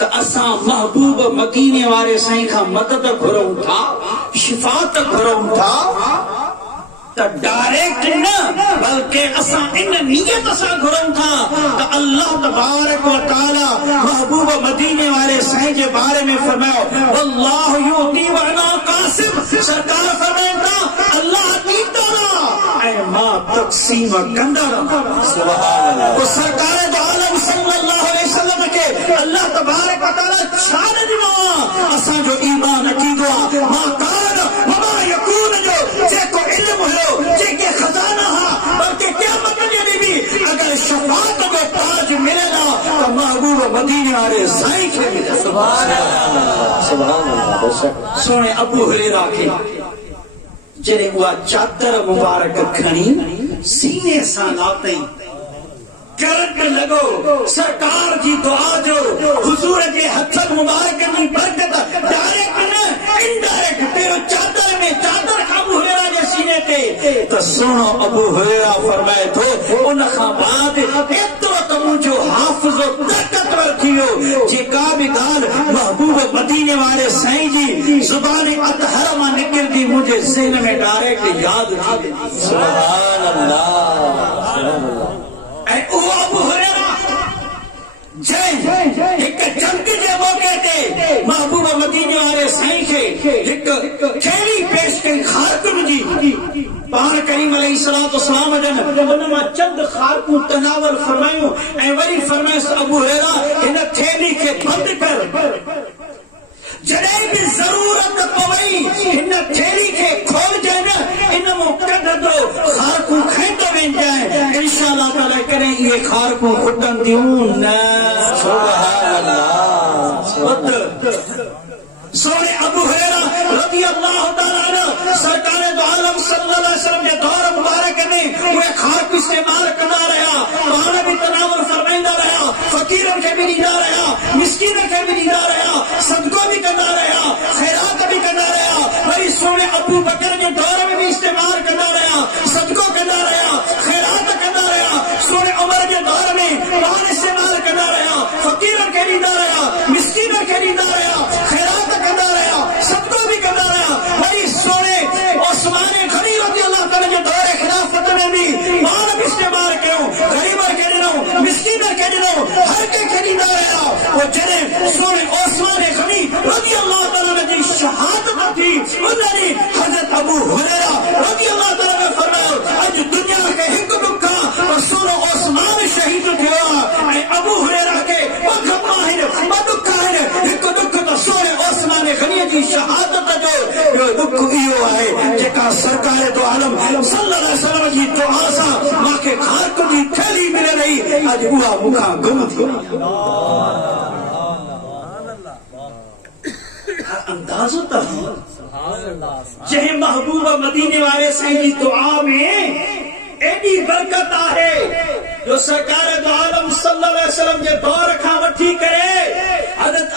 तो असा महबूब मदीने वाले साईं का मदद घुरूं था शिफात घुरूं था तो डायरेक्ट न बल्कि असा इन नियत से घुरूं था तो अल्लाह तबारक व तआला महबूब मदीने वाले साईं के बारे में फरमायो अल्लाह युती व अना कासिम सरकार फरमाता अल्लाह दीता ऐ मां तकसीम कंदर सुभान अल्लाह वो सरकार दो आलम सल्लल्लाहु अलैहि वसल्लम के अल्लाह तबारक व तआला शान दिनो असा जो ईमान अकीदो मां कान वमा यकून जो जेको इल्म हो जेके खजाना हा बल्कि क़यामत जे भी अगर शफाअत में ताज मिलेगा तो महबूब मदीने वाले साईं के मिले सुभान अल्लाह सुभान अल्लाह सोने अबू हुरैरा के जने हुआ चादर मुबारक खणी सीने सा लाते करंट लगो सरकार जी दुआ जो हुजूर के हथ मुबारक की बरकत डायरेक्ट न इनडायरेक्ट तेरो चादर में चादर अबू हुरैरा के सीने ते तो सुनो अबू हुरैरा फरमाए तो उन खां बाद एतरो तमु जो हाफिज ताकतवर थियो जेका भी गाल महबूब मदीने वाले साईं जी जुबान अतहर मां निकलदी मुझे ज़हन में डायरेक्ट याद थी सुभान अल्लाह सुभान अल्लाह अबू हुरैरा जय एक जंग के मौके ते महबूब मदीने वाले साईं के एक थैली पेश कई खारकुन जी पान करीम अलैहिस्सलातु वस्सलाम जन उनमा चंद खारकू तनावल फरमायो ए वरी फरमायो अबू हुरैरा इन थैली के खे बंद कर जॾहिं बि ज़रूरत पवई हिन थैली खे खोलजे न इन मां कढंदो खारकूं खाईंदो वेंजांइ इंशाअल्लाह ताला कॾहिं इहे खारकूं खुटंदियूं न सुभान अल्लाह सोने अबू हुरैरा रज़ी अल्लाह ताला अन्हु सरकार दो आलम सल्लल्लाहु अलैहि वसल्लम जे दौर मुबारक में उहे खारक इस्तेमाल कंदा रहिया पाण बि तनावुल फरमाईंदा रहिया फकीरन खे बि ॾींदा रहिया मिस्कीन खे बि ॾींदा रहिया सदको बि कंदा रहिया खैरात बि कंदा रहिया वरी सोने अबू बकर जे दौर में बि इस्तेमाल कंदा रहिया सदको कंदा रहिया खैरात कंदा रहिया सोने उमर जे दौर में पाण इस्तेमाल कंदा रहिया फकीरन खे ॾींदा रहिया मिस्कीन खे ॾींदा रहिया खैरात कंदा रहिया सदको बि कंदा रहिया वरी सोने उस्मान गनी रज़ी अल्लाह ताला जे दौर खिलाफत में बि पाण बि इस्तेमाल कयो गरीब खे ॾिनो मिस्कीन खे ॾिनो हर कंहिंखे ॾींदा रहिया पोइ जॾहिं सोने उस्मान गनी रज़ी अल्लाह ताला जी शहादत थी उन ॾींहुं हज़रत अबू हुरैरा रज़ी अल्लाह ताला ने फरमायो अॼु दुनिया खे हिकु दुख आहे पर सोनो उस्मान शहीद थियो आहे ऐं अबू हुरैरा खे ॿ ग़म आहिनि ॿ दुख आहिनि हिकु दुख त सोने उस्मान गनी जी शहादत जो ॿियो दुख इहो आहे जेका सरकार दो आलम सल्लल्लाहु अलैहि वसल्लम जी दुआ सां मूंखे खारक जी थैली मिले रही अॼु उहा मूंखां गुम थी वई अंदाज़ो त जंहिं महबूब मदीने वारे साईं जी दुआ में एॾी बरकत आहे जो सरकार दो आलम सल्लल्लाहु अलैहि वसल्लम जे दौर खां वठी करे हज़रत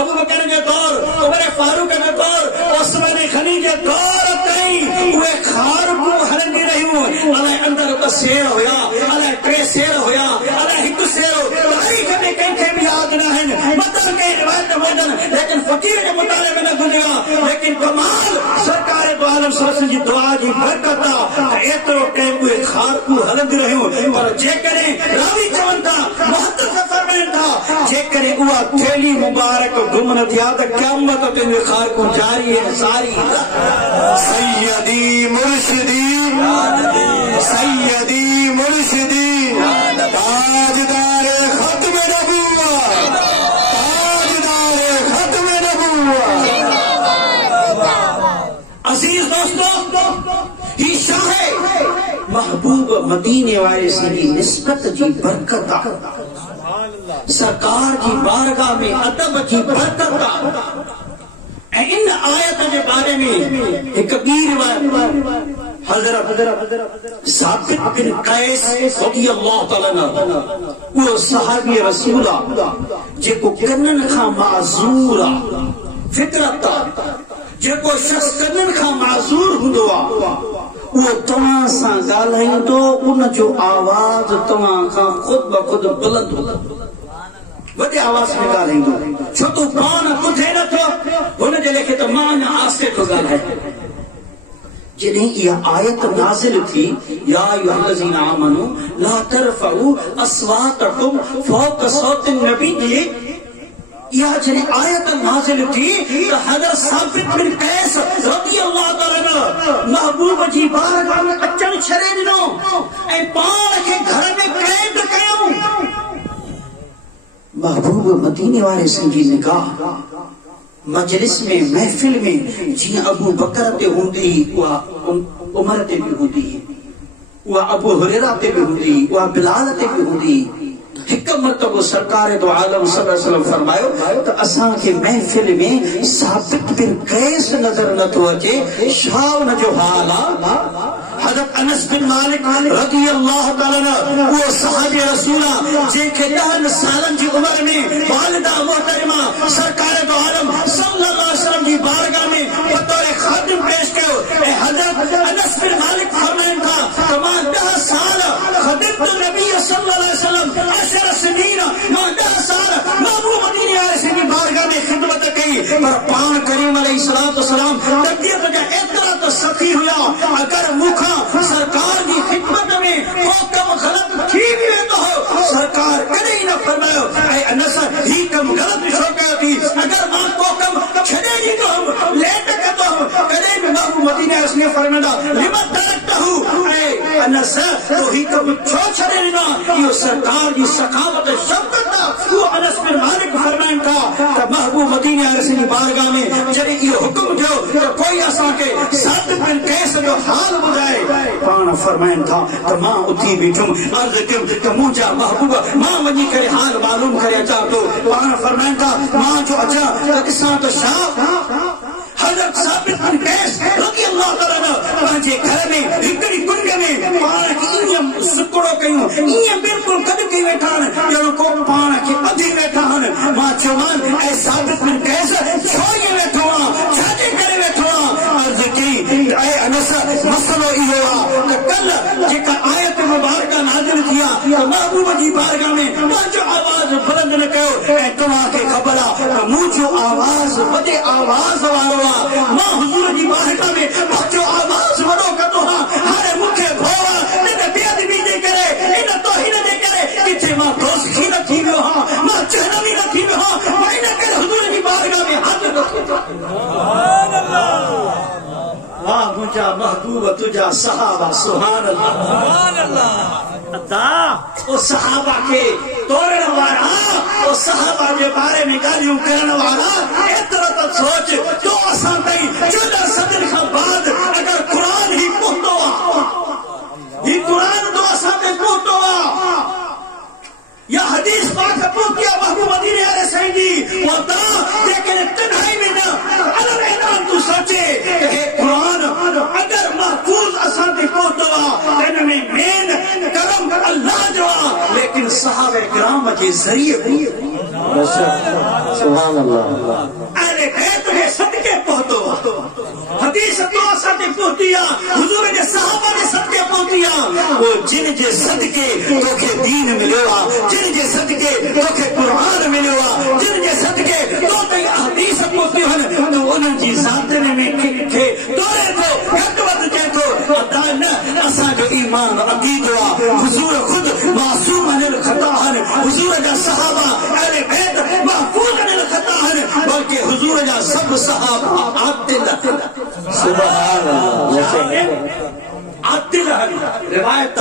अबू बकर जे दौर उमर फारूक जे दौर उस्मान गनी जे दौर ताईं उहे खारकूं हलंदी रहियूं अलाए अंदर ॿ शेर हुया अलाए 3 शेर हुया अलाए हिकु शेर तारीख़ में कंहिंखे बि यादि न आहिनि मतिलबु कंहिं रिवायत वञनि लेकिन फ़क़ीर जे मुताले में न गुज़रिया लेकिन कमाल सरकार दो आलम सल्लल्लाहु जी दुआ जी बरकत आहे एतिरो टाइम उहे खारकूं हलंदी रहियूं पर जेकॾहिं रावी चवनि था मुहद्दिस फरमाइनि था जेकॾहिं उहा थैली मुबारक गुम न थिया त क़यामत ते उहे खारकूं जारी आहिनि सारी सैयदी मुर्शिदी सैयदी मुर्शिदी ताजदार खत्म नबूवत ताजदार खत्म नबूवत अजीज दोस्तों ही शाह महबूब मदीने वाले से जी निस्बत जी बरकत सरकार जी बारगाह में अदब जी बरकत इन आयत के बारे में एक ॿी रिवायत हज़रत साबित बिन कैस रज़ी अल्लाह ताला अन्हु वो सहाबी रसूल जेको कनन खां माज़ूर फितरत जेको शख्स कनन खां माज़ूर हुंदो वो तव्हां सां ॻाल्हाईंदो उन जो आवाज़ तव्हां खां खुद ब खुद बुलंद वॾे आवाज़ में ॻाल्हाईंदो छो तो पाण ॿुधे नथो हुन जे लेखे त मां न आस्ते थो ॻाल्हाए जॾहिं इहा आयत नाज़िल थी या अय्युहल्लज़ीना आमनू ला तरफ़ऊ अस्वातकुम फ़ौक़ सौति नबी या जॾहिं आयत नाज़िल थी त हज़रत साबित बिन कैस रज़ी अल्लाह ताला अन्हु महबूब जी बारगाह में अचणु छॾे ॾिनो ऐं पाण खे घर में क़ैद कयूं महबूब मदीने वाले से जी निगाह मजलिस में महफिल में जी अबू बकर ते हूंदी उहा उमर ते भी हूंदी उहा अबू हुरैरा ते भी हूंदी उहा बिलाल ते भी हूंदी हिक मरतबो सरकार दो आलम सल्लल्लाहु अलैहि वसल्लम फरमायो त असां के महफिल में साबित बिन कैस नजर न तो अचे छा उन जो हाल आहे हज़रत अनस बिन मालिक रज़ी अल्लाह ताला अन्हु वो सहाबी रसूल जेके 10 सालन जी उम्र में वालिदा मोहतरमा सरकार दो आलम सल्लल्लाहु अलैहि वसल्लम जी बारगाह में बतौर खादिम पेश कयो ऐं हज़रत अनस बिन मालिक फरमाइनि था त मां 10 साल खदिमत नबी सल्लल्लाहु अलैहि वसल्लम 10 सनीन मां 10 साल महबूब मदीने वाले से जी बारगाह में खिदमत कई पर पाण करीम अलैहिस्सलाम तबियत जा एतिरा त सखी हुया अगर मुखा सरकार की खिदमत में को कम गलत थी भी वेंदो हो सरकार कॾहिं न फरमायो ऐं अनस ही कम गलत छो कयो थी अगर मां को कम छॾे ॾींदो हुअमि लेट कंदो हुअमि कॾहिं बि महबूब मदीने वाले फरमाईंदा लिमा तरकतहु ऐं अनस तो ही कम छो छॾे ॾिनो इहो सरकार जी सखावत शफ़क़त वो अनस बिन मालिक फरमाइनि मदीने वाले से बारगाह में जब ये हुक्म थियो तो कोई असा के साबित बिन कैस जो हाल बुझाए पान फरमाइन था तो मां उठी बीठुम अर्ज कम तो मुझा महबूब मां वनी करे हाल मालूम करे अचा तो पान फरमाइन था मां जो अचा तो इसा तो शाह हजरत साबित बिन कैस रज़ी अल्लाह तआला पंहिंजे घर में हिकड़ी कुंड में पाण खे ईअं सुकड़ो कयूं ईअं बिल्कुल गॾु कई वेठा आहिनि ॼणो को पाण खे ॿधी वेठा आहिनि मां चयोमान ऐं साबित बिन कैस छो ईअं वेठो आहे छाजे करे वेठो आहे अर्ज़ कई ऐं अनस मसलो इहो आहे त कल्ह जेका आयत मुबारका नाज़िल थी आहे त महबूब जी बारगाह में मुंहिंजो आवाज़ बुलंद न कयो ऐं तव्हांखे ख़बर आहे त मुंहिंजो आवाज़ वॾे आवाज़ वारो आहे मां हुज़ूर जी बारगाह में पंहिंजो आवाज़ वॾो कंदो आहियां हाणे मूंखे भउ आहे इन बेअदबी जे करे इन तौहीन जे करे किथे मां दोस्ती न थी वियो आहियां मां जहनमी न थी वियो आहियां मां इन करे हुज़ूर जी बारगाह में हथ रखी सुभान अल्लाह वाह मुंहिंजा महबूब तुंहिंजा सहाबा सुभान अल्लाह सुभान अल्लाह अदा ओ सहाबा के तोड़ण वारा ओ सहाबा जे बारे में ॻाल्हियूं करण वारा एतिरो त सोच तो असां ताईं 14 सदियुनि खां बाद अगर कुरान ही पहुतो आहे ही कुरान तो असां ते पहुतो आहे या हदीस पाक पहुती आहे महबूब मदीने वाले साईं जी पहुता लेकिन तन्हाई में न अलग ऐलान तू सोचे कि कुरान अगर महफूज असां ते पहुतो आहे इन में मेन करम अल्लाह जो आहे लेकिन सहाबे किराम जे ज़रिए सुभान अल्लाह अरे बैत में सदके पहुतो हदीस तो असां ते पहुती आहे हुजूर जे सहाबा जे सदके पहुती आहे वो जिन जे सदके तोखे दीन मिलियो आहे जिन जे सदके तोखे कुरान मिलियो आहे जिन जे सदके तो ताईं हदीस पहुतियूं आहिनि तो उन्हनि जी ज़ातनि में खे तोड़े थो घटि वधि थिए थो अदा न असांजो ईमान अक़ीदो आहे हुजूर ख़ुदि मासूम अनिल ख़ता आहिनि हुजूर जा सहाबा अहले बैत महफूज़ अनिल ख़ता आहिनि बल्कि हुजूर जा सभु सहाबा आदिल सुभान अल्लाह आदिल रिवायत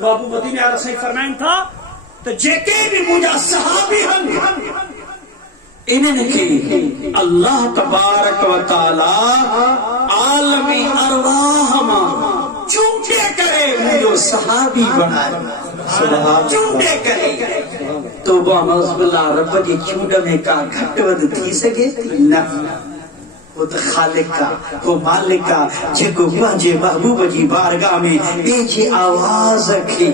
महबूब मदीने वाला सही फरमाइन था तो जेके भी मुंहिंजा सहाबी आहिनि इन्हनि खे अल्लाह तबारक व तआला आलमी अरवाह मां चूंडे करे मुंहिंजो सहाबी बनायो चूंडे करे तौबा मज़बिल्लाह रब जी चूंड में का घटि वधि थी सघे न वो तो खालिक का वो मालिक का जेको पंहिंजे महबूब जी बारगाह में पंहिंजी आवाज़ खे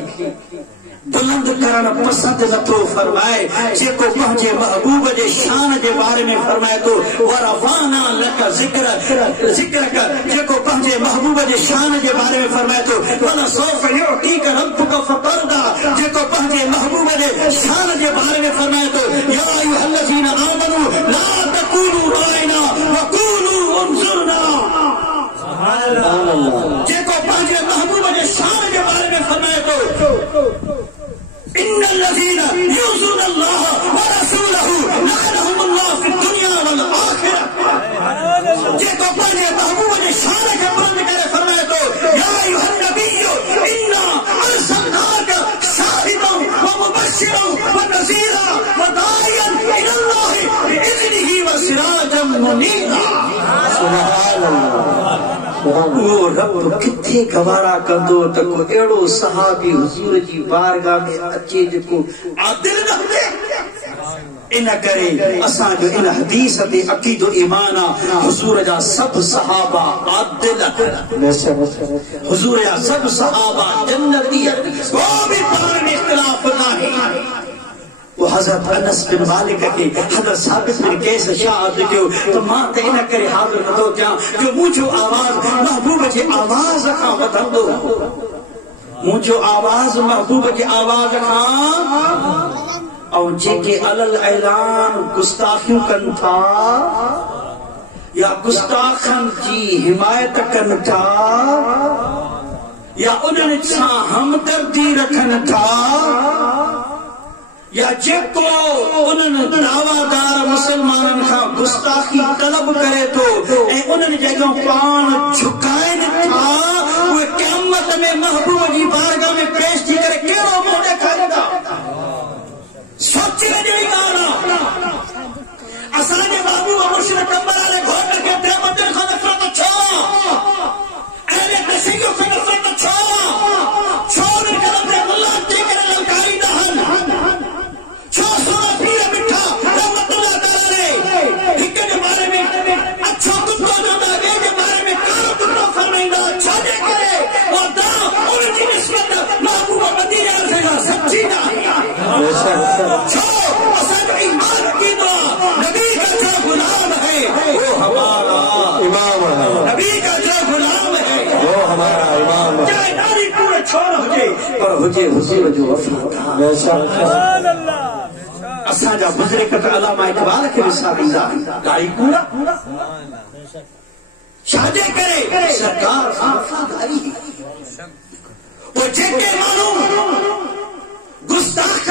बुलंद करण पसंद नथो फरमाए जेको पंहिंजे महबूब जे शान जे बारे में फरमाए तो वरफाना लक ज़िक्र जेको पंहिंजे महबूब जे शान जे बारे में फरमाए तो वला सौफ युतीक रब्बुक फतरदा जेको पंहिंजे महबूब जे शान जे बारे में फरमाए तो या अय्युहल्लज़ीना आमनू ला तक़ूलू राइना वक़ूलू उन्ज़ुरना सुभान अल्लाह जेको पंहिंजे महबूब जे शान जे बारे में फरमाए तो इन्नल्लज़ीना युज़ूना अल्लाह व रसूलहु लअनहुमुल्लाह फिद दुनिया वल आखिरह जेको पंहिंजे महबूब जे शान खे बुलंद करे फरमाए तो या अय्युहन नबिय्यु इन्ना अरसलनाक शाहिदन व मुबश्शिरन व नज़ीरा व दाइयन इलल्लाह बिइज़निही व सिराजन मुनीरा सुभान अल्लाह वो रब किथे गवारा कंदो त को एड़ो सहाबी हुजूर जी बारगाह में अचे जेको आदिल न हुजे इन करे असां जो इन हदीस ते अकीदो ईमान हुजूर जा सब सहाबा आदिल हुजूर जा सब सहाबा जन्नती को भी पार में इख्तिलाफ नहीं वो हज़रत अनस बिन मालिक के हज़रत साबित बिन कैस शाह जो तो मां ते इन करे हाज़िर नथो थियां जो मुंहिंजो आवाज़ महबूब जे आवाज़ खां वधंदो मुंहिंजो आवाज़ महबूब जे आवाज़ खां और जेके अलल ऐलान गुस्ताखियूं कनि था या गुस्ताखन जी हिमायत कनि था या उन्हनि सां हमदर्दी रखनि था या जेको उन्हनि दावादार मुसलमाननि खां गुस्ताखी तलब करे थो ऐं उन्हनि जॻहियूं पाण झुकाइनि था उहे क़यामत में महबूब जी बारगाह में पेश थी करे कहिड़ो मुंहुं ॾेखारींदा सोचण जहिड़ी ॻाल्हि आहे असांजे महबूब हुजे पर हुजे हुजूर जो वफादार। असा जा बुजुर्ग त अलामा इकबाल के विसारींदा गाड़ी कूड़ा छाजे करे सरकार वफादारी वो जेके मानू गुस्ताख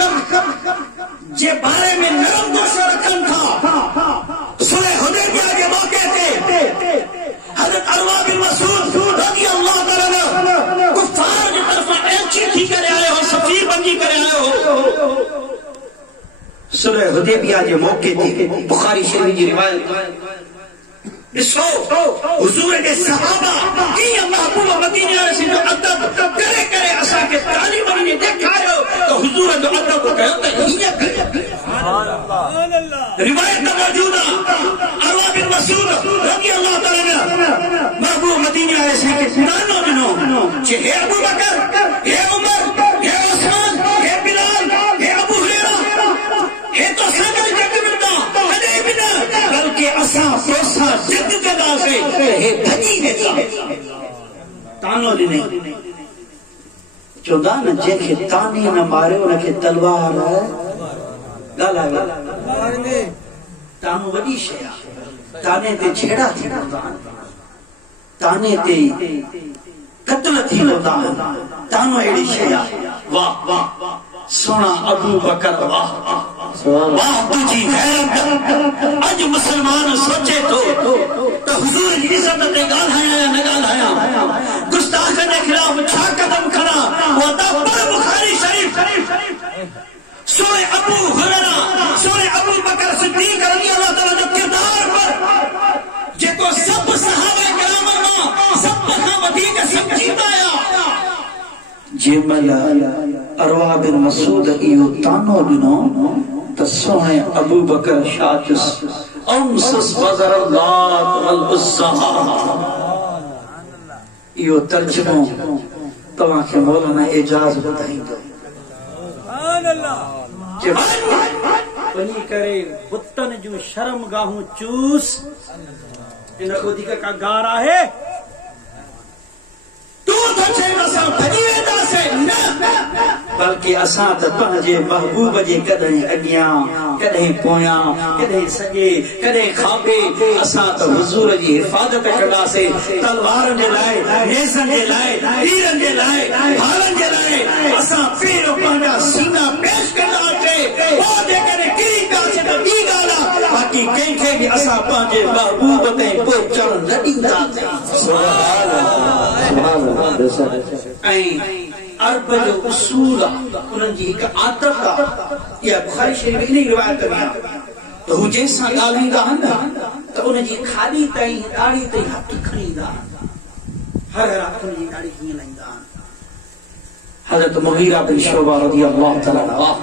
जे बारे में नरम जोश रखन था सुलह हुदैबिया के मौके पे हजरत अरवा बिन मसूद रज़ी अल्लाह तआला अन्हु कुफार की तरफ ऐची थी करे आए हो, सफीर बनी करे आए हो। सुलह हुदैबिया के मौके पे बुखारी शरीफ की रिवायत ॾिसो हुजूर के सहाबा कीअं महबूब मदीने वारे जो अदब करे करे असां खे तालीम ने ॾेखारियो तो हुजूर जो अदब कयो त हीअं सुभान अल्लाह रिवायत मौजूद आहे अरवा बिन मसूद रज़ी अल्लाह तआला महबूब मदीने वारे के तानो ॾिनो जे हे अबू बकर, हे उमर, हे उस्मान, हे बिलाल, हे अबू हुरैरा, हे तो सागल जग मिलदा कदे भी न बल्कि असां पैसा जिद जदा से हे भजी वेंदा तानो ॾिने चौदा न जेके ताने न मारे उनके तलवार ॻाल्हाए तानो वॾी शइ आहे। ताने ते छेड़ा थींदा ताने ते कत्ल थींदा तानो अहिड़ी शइ आहे। वाह वाह सोना अबू बकर वाह वाह तुझी गैरत। अज मुसलमान सोचे तो हुजूर की इज्जत ते ॻाल्हाया या न ॻाल्हाया गुस्ताख के खिलाफ छा कदम खड़ा वो पर बुखारी शरीफ सोए अबू हुरैरा सोए अबू बकर सिद्दीक रज़ी अल्लाह तआला जो किरदार पर जेको सब सहाबा किराम मां सब खां वधीक समझींदा आया जेमल अरवा बिन मसूद इहो तानो ॾिनो त सोने अबू बकर शाचुस अमसस बज़र अल्लाह वल उस्सा इहो तर्जुमो तव्हां खे मौलाना एजाज ॿुधाईंदो। सुभान अल्लाह वञी करे बुतन जूं शर्म गाहूं चूस इन खां वधीक का गार आहे तू तो चई असां भॼी वेंदासीं न बल्कि असां त तुंहिंजे महबूब जे कॾहिं अॻियां कॾहिं पोयां कॾहिं सॼे कॾहिं खाॿे असां त हुजूर जी हिफ़ाज़त कंदासीं तलवारनि जे लाइ नेज़नि जे लाइ तीरनि जे लाइ भालनि जे लाइ असां पहिरियों पंहिंजा सीना पेश कंदासीं पोइ जेकॾहिं किरी पियासीं त ॿी ॻाल्हि आहे बाक़ी कंहिंखे बि असां पंहिंजे महबूब ते पहुचणु न ॾींदासीं। ऐं अरब जो उसूल उन्हनि जी हिकु आदत आहे इहा बुखारी शरीफ इन रिवायत में आहे त हू जंहिंसां ॻाल्हाईंदा आहिनि त उनजी खाली ताईं ॾाढ़ी ताईं हथ खणी ईंदा हर हथ जी ॾाढ़ी कीअं लाहींदा आहिनि। हज़रत मुगीरा बिन शुअबा रज़ी अल्लाह तआला वाह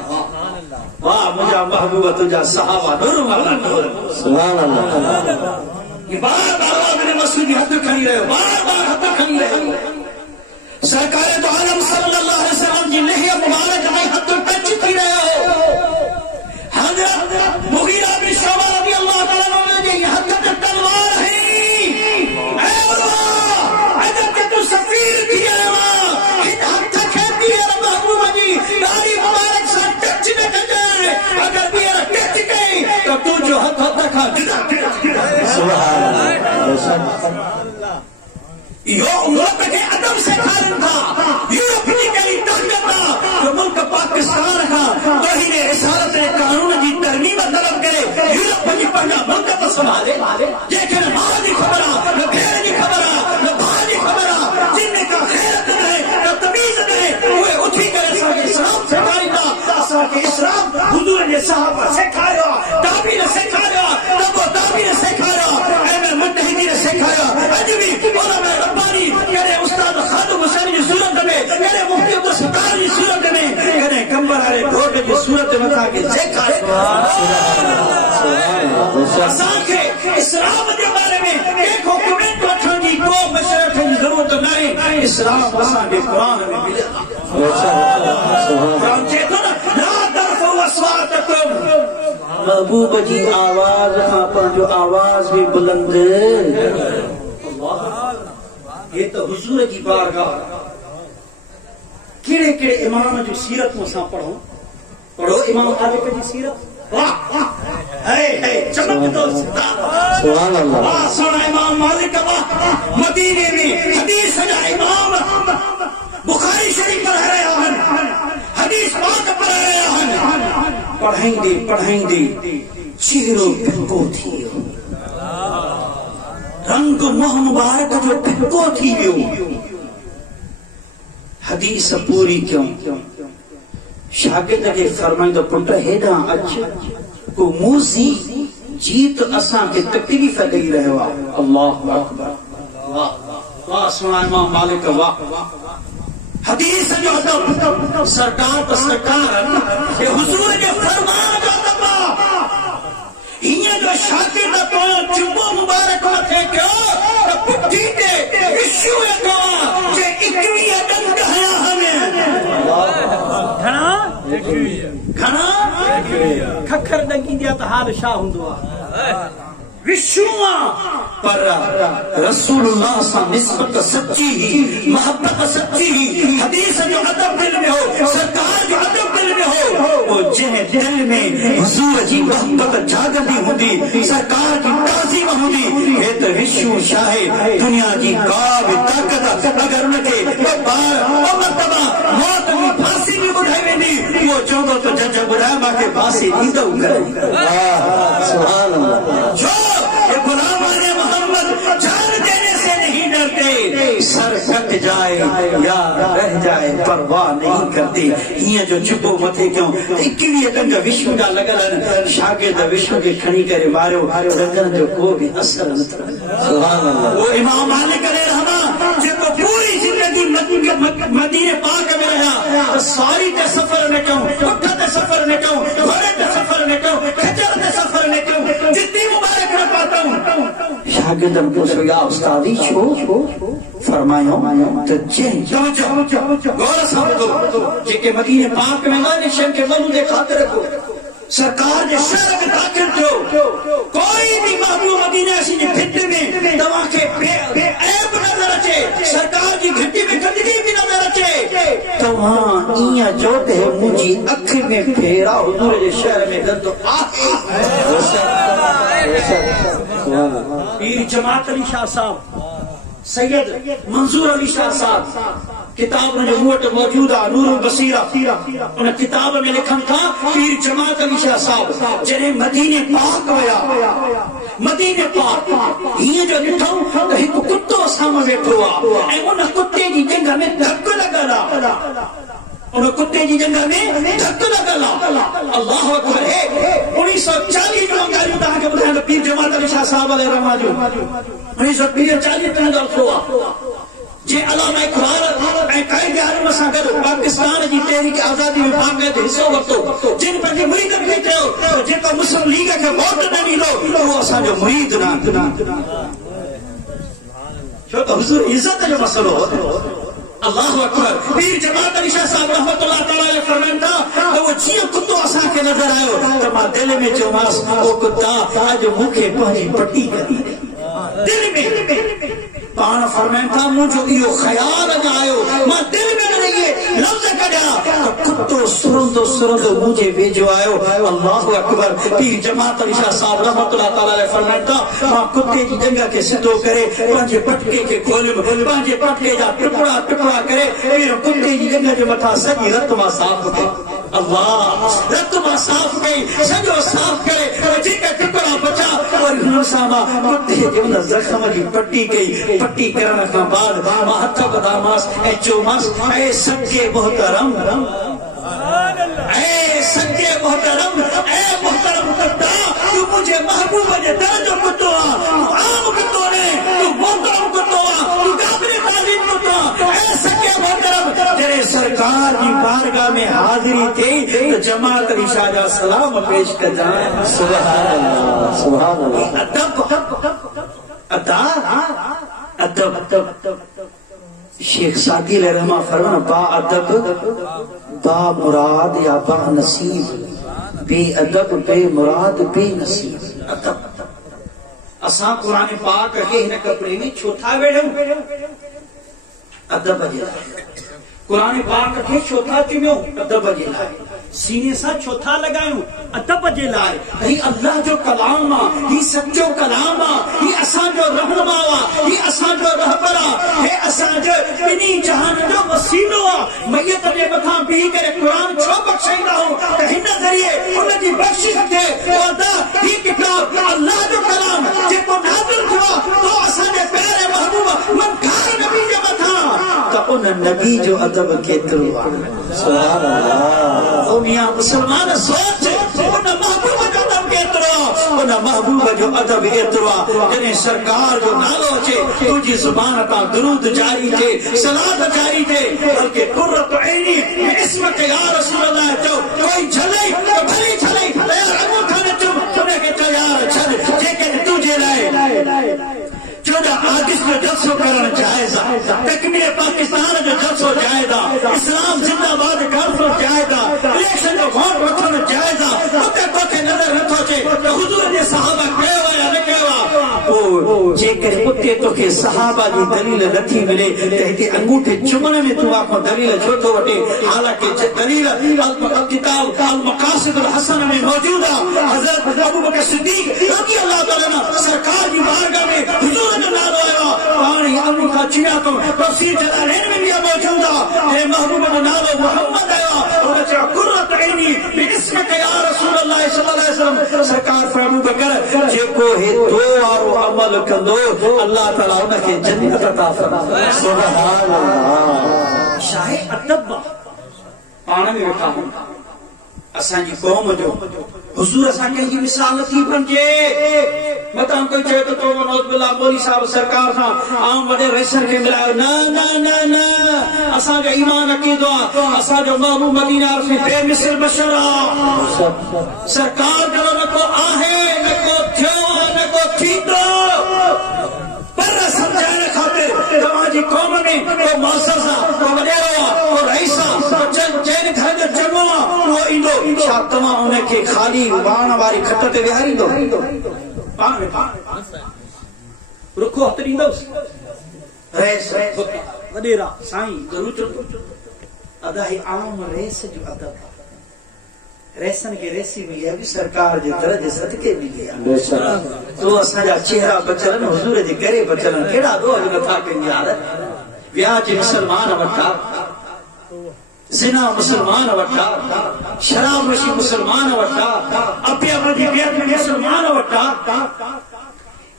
वाह मुंहिंजा महबूब तुंहिंजा सहाबा नूर वाला नूर सुभान अल्लाह ये बार-बार मैंने मसूद की हथ खणी रहियो बार-बार हथ खणी रहियो सरकार तो आलम सल्लल्लाहु अलैहि वसल्लम जी लहिया मुबारक में हथ टच थी रहियो हज़रत मुगीरा बिन शुअबा रज़ी अल्लाह तआला अन्हु जे हथ ते तलवार है ऐ अल्लाह अगर के तू सफीर थी आयो इन हथ खे दिए महबूब जी दाढ़ी मुबारक से टच न कजे अगर ॿीहर टच कई तो तू जो हथ खां सुभान अल्लाह यो मुल्क के अदब से खारन था यूरोप की कई ताकत था जो मुल्क पाकिस्तान का वही रिसालत कानून की तरमीम तलब करे यूरोप की पंजा मुल्क तो संभाले लेकिन मां की खबर न भेड़ की खबर न भाई की खबर जिनने का खैरत है न तमीज है वो उठी करे साके इस्लाम सिखाईंदा साके इस्लाम हुजूर ने सहाबा सिखाया ताबी ने सिखाया तबो ताबी ने सिखाया ऐ मुत्तहिदी ने सिखाया अज भी उलमा रब्बानी करे उस्ताद खादम हुसैन की सूरत में करे मुफ्ती अब्दुल सत्तार की सूरत में करे कंबर वाले घोट की सूरत में था के सिखाया असां के इस्लाम के बारे में एक हुकूमत वठण की को मशवरे की जरूरत नहीं इस्लाम असां के कुरान में मिले सुभान चेतो ना तरफ वस्वातकुम महबूब जी आवाज खां पंहिंजो आवाज भी बुलंद ये तो हुजूर की बारगाह केड़े केड़े इमाम जो सीरत में असां पढ़ो इमाम आदिक जी सीरत वाह चमकदो सुभान अल्लाह वाह सोना इमाम मालिक वाह मदीने में हदीस जा इमाम बुखारी शरीफ पर रहे हन हदीस पाक पर रहे हन पढ़ाइंदे चेहरो फिको थी रंग मोह मुबारक जो फिको थी वियो हदीस पूरी क्यों शागिर्द के फरमाइंदो पुट हेडा अच को मूसी जीत असा के तकलीफ दई रहो अल्लाह अकबर वाह वाह सुना इमाम मालिक वाह हदीस जो अदब सरकार पर सरकार ये हुजूर के फरमान जो दबा इने जो शागिर्द को जुम्मो मुबारक थे क्यों तो पुठी के इश्यू को जे 21 डंग है हमें घणा खखर डंगी दिया तो हाल छा हुंदो विश्वा पर रसूलुल्लाह सा निस्बत सच्ची मोहब्बत सच्ची हदीस जो अदब दिल में हो सरकार जो अदब दिल में हो वो जिन दिल में हुजूर जी मोहब्बत जागती हुंदी सरकार की ताज़ीम हुंदी ये तो विश्व शाहे दुनिया की का भी ताकत अगर उनके मर्तबा मौत की फांसी भी बुढ़ाई वेंदी वो चोंदो तो जज बुढ़ाए माके फांसी ईंदो करे सुभान अल्लाह जो गुलामाने मोहम्मद जान देने से नहीं डरते सर कट जाए या रह जाए परवाह नहीं करते ये जो चुपो मथे क्यों 21 डंग विश्व का लगल शागिर्द विश्व के खणी करे मारो रंगन जो को भी असर न सुभान अल्लाह वो इमाम मालिक रहमा जेको पूरी जिंदगी मदीने पाक में रहा तो सारी ते सफर में क्यों उठ ते सफर में क्यों घोड़े ते सफर में क्यों खच्चर ते सफर में क्यों जितनी मुबारक न पाता हूं शागिर्दन पूछो या उस्तादी छो फरमायो तो जे गौर साहब तो जेके मदीने पाक में वाले शहर के वलू दे खातिर रखो सरकार जे शहर में दाखिल थियो कोई भी महबूब मदीना सी जे फिट में दवा के ऐब नजर अचे सरकार की घटी में गंदगी भी नजर अचे तो हां इया जोते मुजी अख में फेरा हुजूर जे शहर में दंदो आहे पीर जमात अली शाह साहब सैयद मंजूर अली शाह साहब किताब जो मूं वटि मौजूद आहे नूरुल बसीरा उन किताब में लिखन था पीर जमात अली शाह साहब जने मदीने पाक वया मदीने पाक ये जो ॾिठो त हिकु कुत्तो साम्हूं वेठो आहे ऐं उन कुत्ते जी जंग में धक लॻल आहे उन कुत्ते जी जंग में धक लॻल आहे अल्लाह अकबर 1940 जो ॻाल्हियूं तव्हांखे ॿुधायां पीर जमात अली शाह साहब अलैहि रहमा जो 1940 जो दौर आहे जे अलामा इकबाल ऐं कायदे आज़म सां गॾु पाकिस्तान जी तहरीक आज़ादी में बाक़ाइदे हिसो वरितो जिन पंहिंजे मुरीदनि खे चयो जेको मुस्लिम लीग खे वोट न ॾींदो उहो असांजो मुरीद न छो त हुज़ूर इज़त जो मसइलो हो अल्लाह अकबर पीर जमात अली शाह साहब रहमतुल्लाह तआला अलैहि फरमाइनि था त वो जीअं कुत्तो असांखे नज़र आयो त मां दिल में चयोमांसि ओ कुत्ता अॼु मूंखे पंहिंजी पटी करी दिल में पान फरमाइनि था मुझो इहो ख्याल न आयो मां दिल में न ये लफ्ज़ कढिया त कुत्तो सुरंदो मुझे वेझो आयो अल्लाह अकबर पीर जमात अली शाह साहब रहमतुल्लाह तआला अलैहि फरमाइनि था मां कुत्ते जी जंग खे सिधो करे पंहिंजे पटके खे खोलियुमि पंहिंजे पटके जा टुकड़ा करे फिर कुत्ते जी जंग जे मथां सॼी रत मां साफ़ कई अल्लाह रत मां साफ़ कई सॼो साफ़ करे जेके टुकड़ा बचा और हुन सां मां कुत्ते जे उन ज़ख़्म जी पट्टी कई पट्टी करण खां बाद मां हथ वधामांसि ऐं चयोमांसि ऐ सच्चे मोहतरम कुत्ता तू मुझे महबूब जे दर जो कुत्तो आहे तू आम कुत्तो ने तू मोहतरम कुत्तो आहे तू काबिल ताज़ीम कुत्तो आहे ऐ सच्चे मोहतरम तेरे सरकार की बारगाह में हाजिरी थी तो जमात अली शाह जा सलाम पेश कजा सुभान अल्लाह अदब शेख सादी रहमा फरमान बा अदब बा मुराद या बा नसीब बे अदब बे मुराद बे नसीब अदब असा कुरान पाक के हिन कपड़े में छोथा वेड़ो अदब जे कुरान पाक खे चौथा चुमियो अदब जे लाइ, सीने सां चौथा लगायूं अदब जे लाइ। ही अल्लाह जो कलाम आहे, ही सच्चो कलाम आहे, ही असांजो रहनुमा आहे, ही असांजो रहबर आहे, हे असांजो ॿिन्ही जहान जो वसीलो आहे। मैयत जे मथां बीही करे कुरान छो बख़्शाईंदा आहियूं त हिन ज़रिए उनजी बख़्शिश थिए। ही किताब अल्लाह जो कलाम जेको नाज़िल थियो आहे तो असांजे प्यारे महबूब मनकार नबी जे मथां, त उन नबी जो अदब केतिरो आहे। सुभान अल्लाह। ओ मियां मुसलमान सोच, उन महबूब जो अदब केतिरो आहे, उन महबूब जो अदब एतिरो आहे जॾहिं सरकार जो नालो अचे तुंहिंजी ज़ुबान तां दुरूद जारी थिए, सलात जारी थिए, बल्कि कुर्रत ऐनी इस्मत या रसूल अल्लाह चओ। कोई झले तो भली झले, यार अंगूठा न चुम, उनखे चओ यार छॾ जेके तुंहिंजे लाइ 14 आगस्ट जो जलसो करण जायज़ आहे, तकमीर पाकिस्तान जो जलसो जायज़ आहे, इस्लाम जिंदाबाद जो जायज़ आहे, इलेक्शन जो वोट वठण जायज़ आहे। उते तोखे नज़र नथो अचे त हुज़ूर जे सहाबा कयो आहे या न कयो आहे। पोइ जेकॾहिं उते तोखे सहाबा जी दलील नथी मिले त हिते अंगूठे चुमण में तूं आखो दलील छो थो वठे, हालांकि दलील किताब अल मकासिद अल हसन में मौजूद आहे। हज़रत अबू बकर सिद्दीक़ रज़ी अल्लाह ताला सरकार जी बारगाह में हुज़ूर जो नालो आयो, पाणी अंगूठा चिया तो तफसीर जलालैन में भी मौजूद आहे। हे महबूब जो नालो मुहम्मद आयो, उन चयो कुर्रत ऐनी बिस्मिक या रसूल अल्लाह सल्लल्लाहु अलैहि वसल्लम। सरकार फरमू बकर जेको हे दो वारो अमल कंदो अल्लाह ताला उनखे जन्नत अता फरमाए। सुभान अल्लाह। शाहे अदब पाण में वेठा असांजी क़ौम जो हुज़ूर असांखे जी मिसाल थी बणिजे। मतां कोई चए तो नौज़बिल्लाह मौलवी साहब सरकार सां आम वॾे रईसनि खे मिलायो, न न न न, असांजो ईमान अक़ीदो आहे, असांजो महबूब मदीना से बेमिसल बशर आहे। सरकार जो न को आहे, न को थियो, न को थींदो, पर समझाइण खातिर तव्हांजी क़ौम में को मुअस्ससा, को वॾेरो आहे, को रईस आहे, जंहिं घर जो चङो आहे उहो ईंदो, छा तव्हां उनखे ख़ाली वाण वारी खट ते विहारींदो? पाण में पाण रुखो हथ ॾींदुसि, रईस वॾेरा साईं ज़रूर अदा ही आम रईस जो अदब। रईसनि खे रेसी मिली आहे, सरकार जे दर जे सदके मिली आहे। तो असांजा चेहरा बचल हुज़ूर जे करे बचल, कहिड़ा ॾोह नथा कनि यार। व्याज मुसलमान वठा, ज़िना मुसलमान वठा, शराब नशी मुसलमान वठा, अपियापी बेअदबी मुसलमान वठा,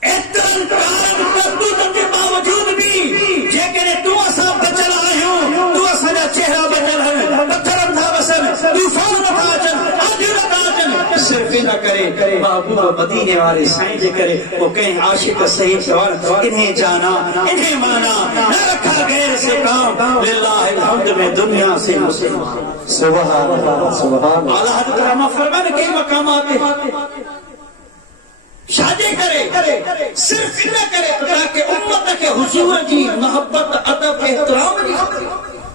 एतिरनि करतूतनि जे बावजूद बि जेकॾहिं तूं असां बचल आहियूं, तूं असांजा चेहरा बचल आहिनि, पत्थर नथा वसनि, तूफ़ान नथा अचनि, आंधियूं नथा अचनि, सिर्फ़ इन करे महबूब मदीने वारे साईं जे करे वो कंहिं आशिक़ सही चवण, इन्हें जाना इन्हें माना, न रखा गैर से काम, लिल्लाहिल हम्द में दुनिया से मुसलमान। सुभान अल्लाह, सुभान अल्लाह। आला हज़रत रहमा फरमान के मकामात शादी करे सिर्फ इन करे ताकि उम्मत के हुजूर जी मोहब्बत अदब एहतराम दी।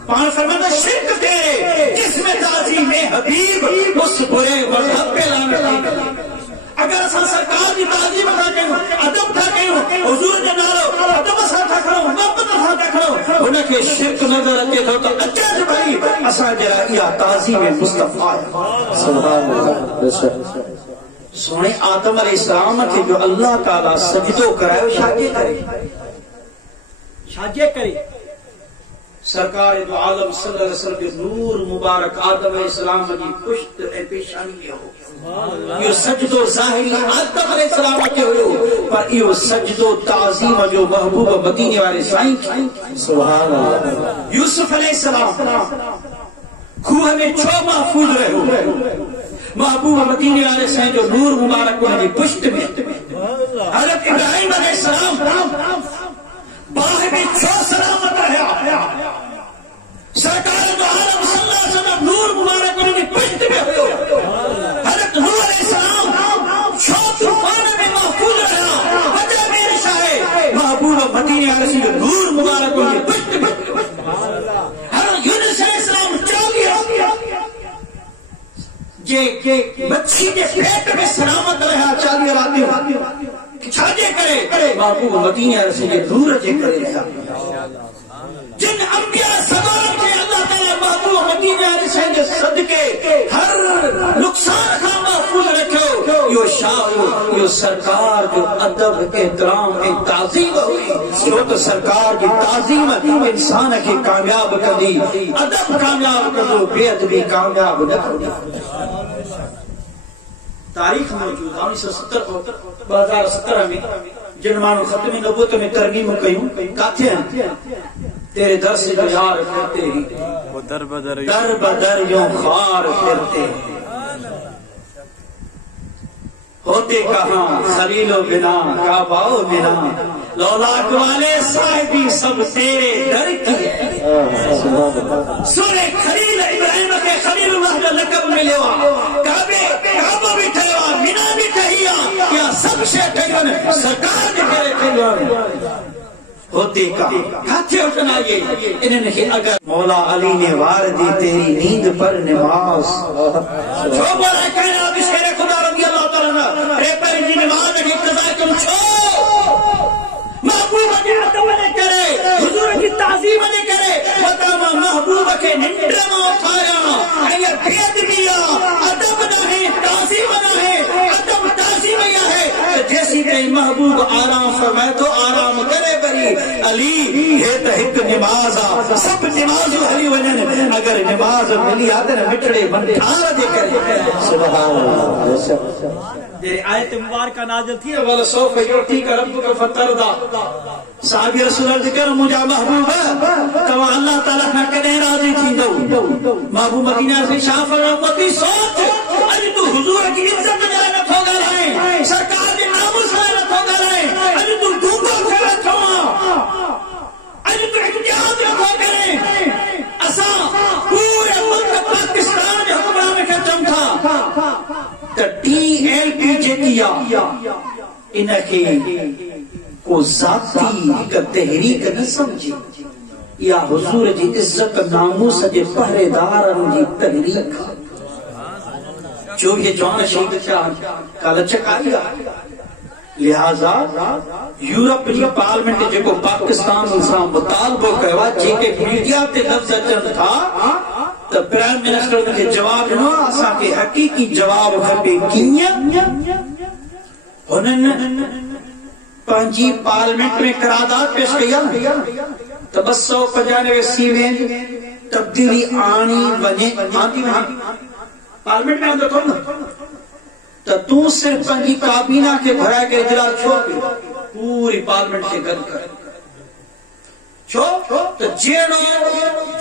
पाण फरमाना शिरक करे जिसमें ताज़ीम हबीब उस बुरे मज़हब पे लानत। अगर असां सरकार जी ताज़ीम था कयूं, अदब था कयूं, हुजूर जो नालो अदब सां था खणूं, मोहब्बत सां था खणूं, उनखे शिरक नज़र अचे थो त अचनि भई असांजे लाइ इहा ताज़ीम मुस्तफ़ा आहे। सुभान अल्लाह। सोने आदम अलैहिस्सलाम खे जो अल्लाह ताला सजदो करायो, छाजे करे सरकार दो आलम सल्लल्लाहु अलैहि वसल्लम के नूर मुबारक आदम अलैहिस्सलाम जी पुश्त ऐं पेशानी में हो। इहो सजदो ज़ाहिरी आदम अलैहिस्सलाम खे हुयो, पर इहो सजदो ताज़ीम जो महबूब मदीने वारे साईं खे। सुभान अल्लाह। यूसुफ अलैहिस्सलाम खूह में छो महफूज़ रहियो, महबूब मदीने वाले साईं जो नूर मुबारक उनकी पुश्त में। हज़रत इब्राहिम अलैहिस्सलाम बाह में छो सलामत रहा, सरकार जो आलम सल्लल्लाहु अलैहि वसल्लम नूर मुबारक उनकी पुश्त में हुयो। हज़रत नूह अलैहिस्सलाम छो तूफान में महफूज रहा, वजह मेरी शाहे महबूब मदीने वाले साईं जो नूर मुबारक उनकी पुश्त में। हज़रत यूनुस अलैहिस्सलाम जे मच्छी के पेट में सलामत रहा 40 रातियों, छाजे करे महबूब मदीने वाले साईं जे नूर जे करे रहा। जिन अंबिया सवार के अल्लाह मदीने वाले संगे सदके हर नुकसान का महफूज रखो। यो शाह यो सरकार जो अदब एहतराम की ताजीम हुई, यो तो सरकार की ताजीम इंसान के कामयाब कर दी, अदब कामयाब कर दो, बेअदबी कामयाब न कर दी। तारीख मौजूद 1970 में जिन मानू खत्म नबूवत में तरमीम कयूं काथे हैं तेरे दर से जो यार फिरते ही वो दर बदर यूं खार फिरते होते कहां खलीलो बिना काबाओ बिना लौलाक वाले साहिबी सब तेरे दर की सुने खलील इब्राहिम के खलीलुल्लाह का लक़ब मिलेवा काबे काबा भी ठहवा मिना भी ठहिया या सब शे ठगन सरकार ने करे ठगन होते का हाथे उठना ये इन्हें कि अगर मौला अली ने वार दी तेरी नींद पर नमाज जो बोला कहना भी शेर खुदा रज़ी अल्लाह तआला रे पर जी नमाज की कज़ा तुम छो महबूब के अदब ने करे हुजूर की ताज़ीम ने करे बतामा महबूब के निंद्र में उठाया अगर बेअदबिया अदब ना है ताज़ीम ना है अदब ताज़ीम या है जैसी कहीं महबूब आराम फरमाए तो आराम करे बरी अली ये तो एक नमाज आ सब नमाज हली वजन अगर नमाज मिली आते न मिटड़े बंधार दे करे सुभान अल्लाह ये आयत मुबारक नाज़िल थी वल सौफ युतीक रब्बुक फतरदा साहब रसूल जिक्र मुजा महबूब कवा अल्लाह ताला ना कदे राजी थींदो महबूब मदीना से शाह फरमाती सोच अज तू हुजूर की इज्जत में न होगा रहे सरकार के नामूस में न होगा रहे अज तू डूबो करे थवा अज तू इम्तियाज रखो करे असा पूरे मुल्क पाकिस्तान हुक्मरान में खत्म था TLP जेतिया इनके को जाती एक तहरीक न समझी या हुजूर जी इज्जत नामूस जे पहरेदारन जी तहरीक जो ये जौन शहीद शाह का लचकारिया लिहाजा यूरोप जी पार्लियामेंट जेको पाकिस्तान सां मुतालबो कयो जेके मीडिया ते लफ्ज़ अचन था तो प्राइम मिनिस्टर के जवाब ॾिनो असा के हकीकी जवाब खपे कीअं हुननि पंहिंजी पार्लियामेंट में करारदाद पेश कई तो 295 सीवें तब्दीली आनी वञे पार्लियामेंट में अंदर थो न तो तू सिर्फ पंहिंजी काबीना के भराए के इजलास छो पूरी पार्लियामेंट के गॾु कर छो तो जेड़ो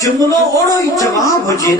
जुमलो ओड़ो ही जवाब हुजे न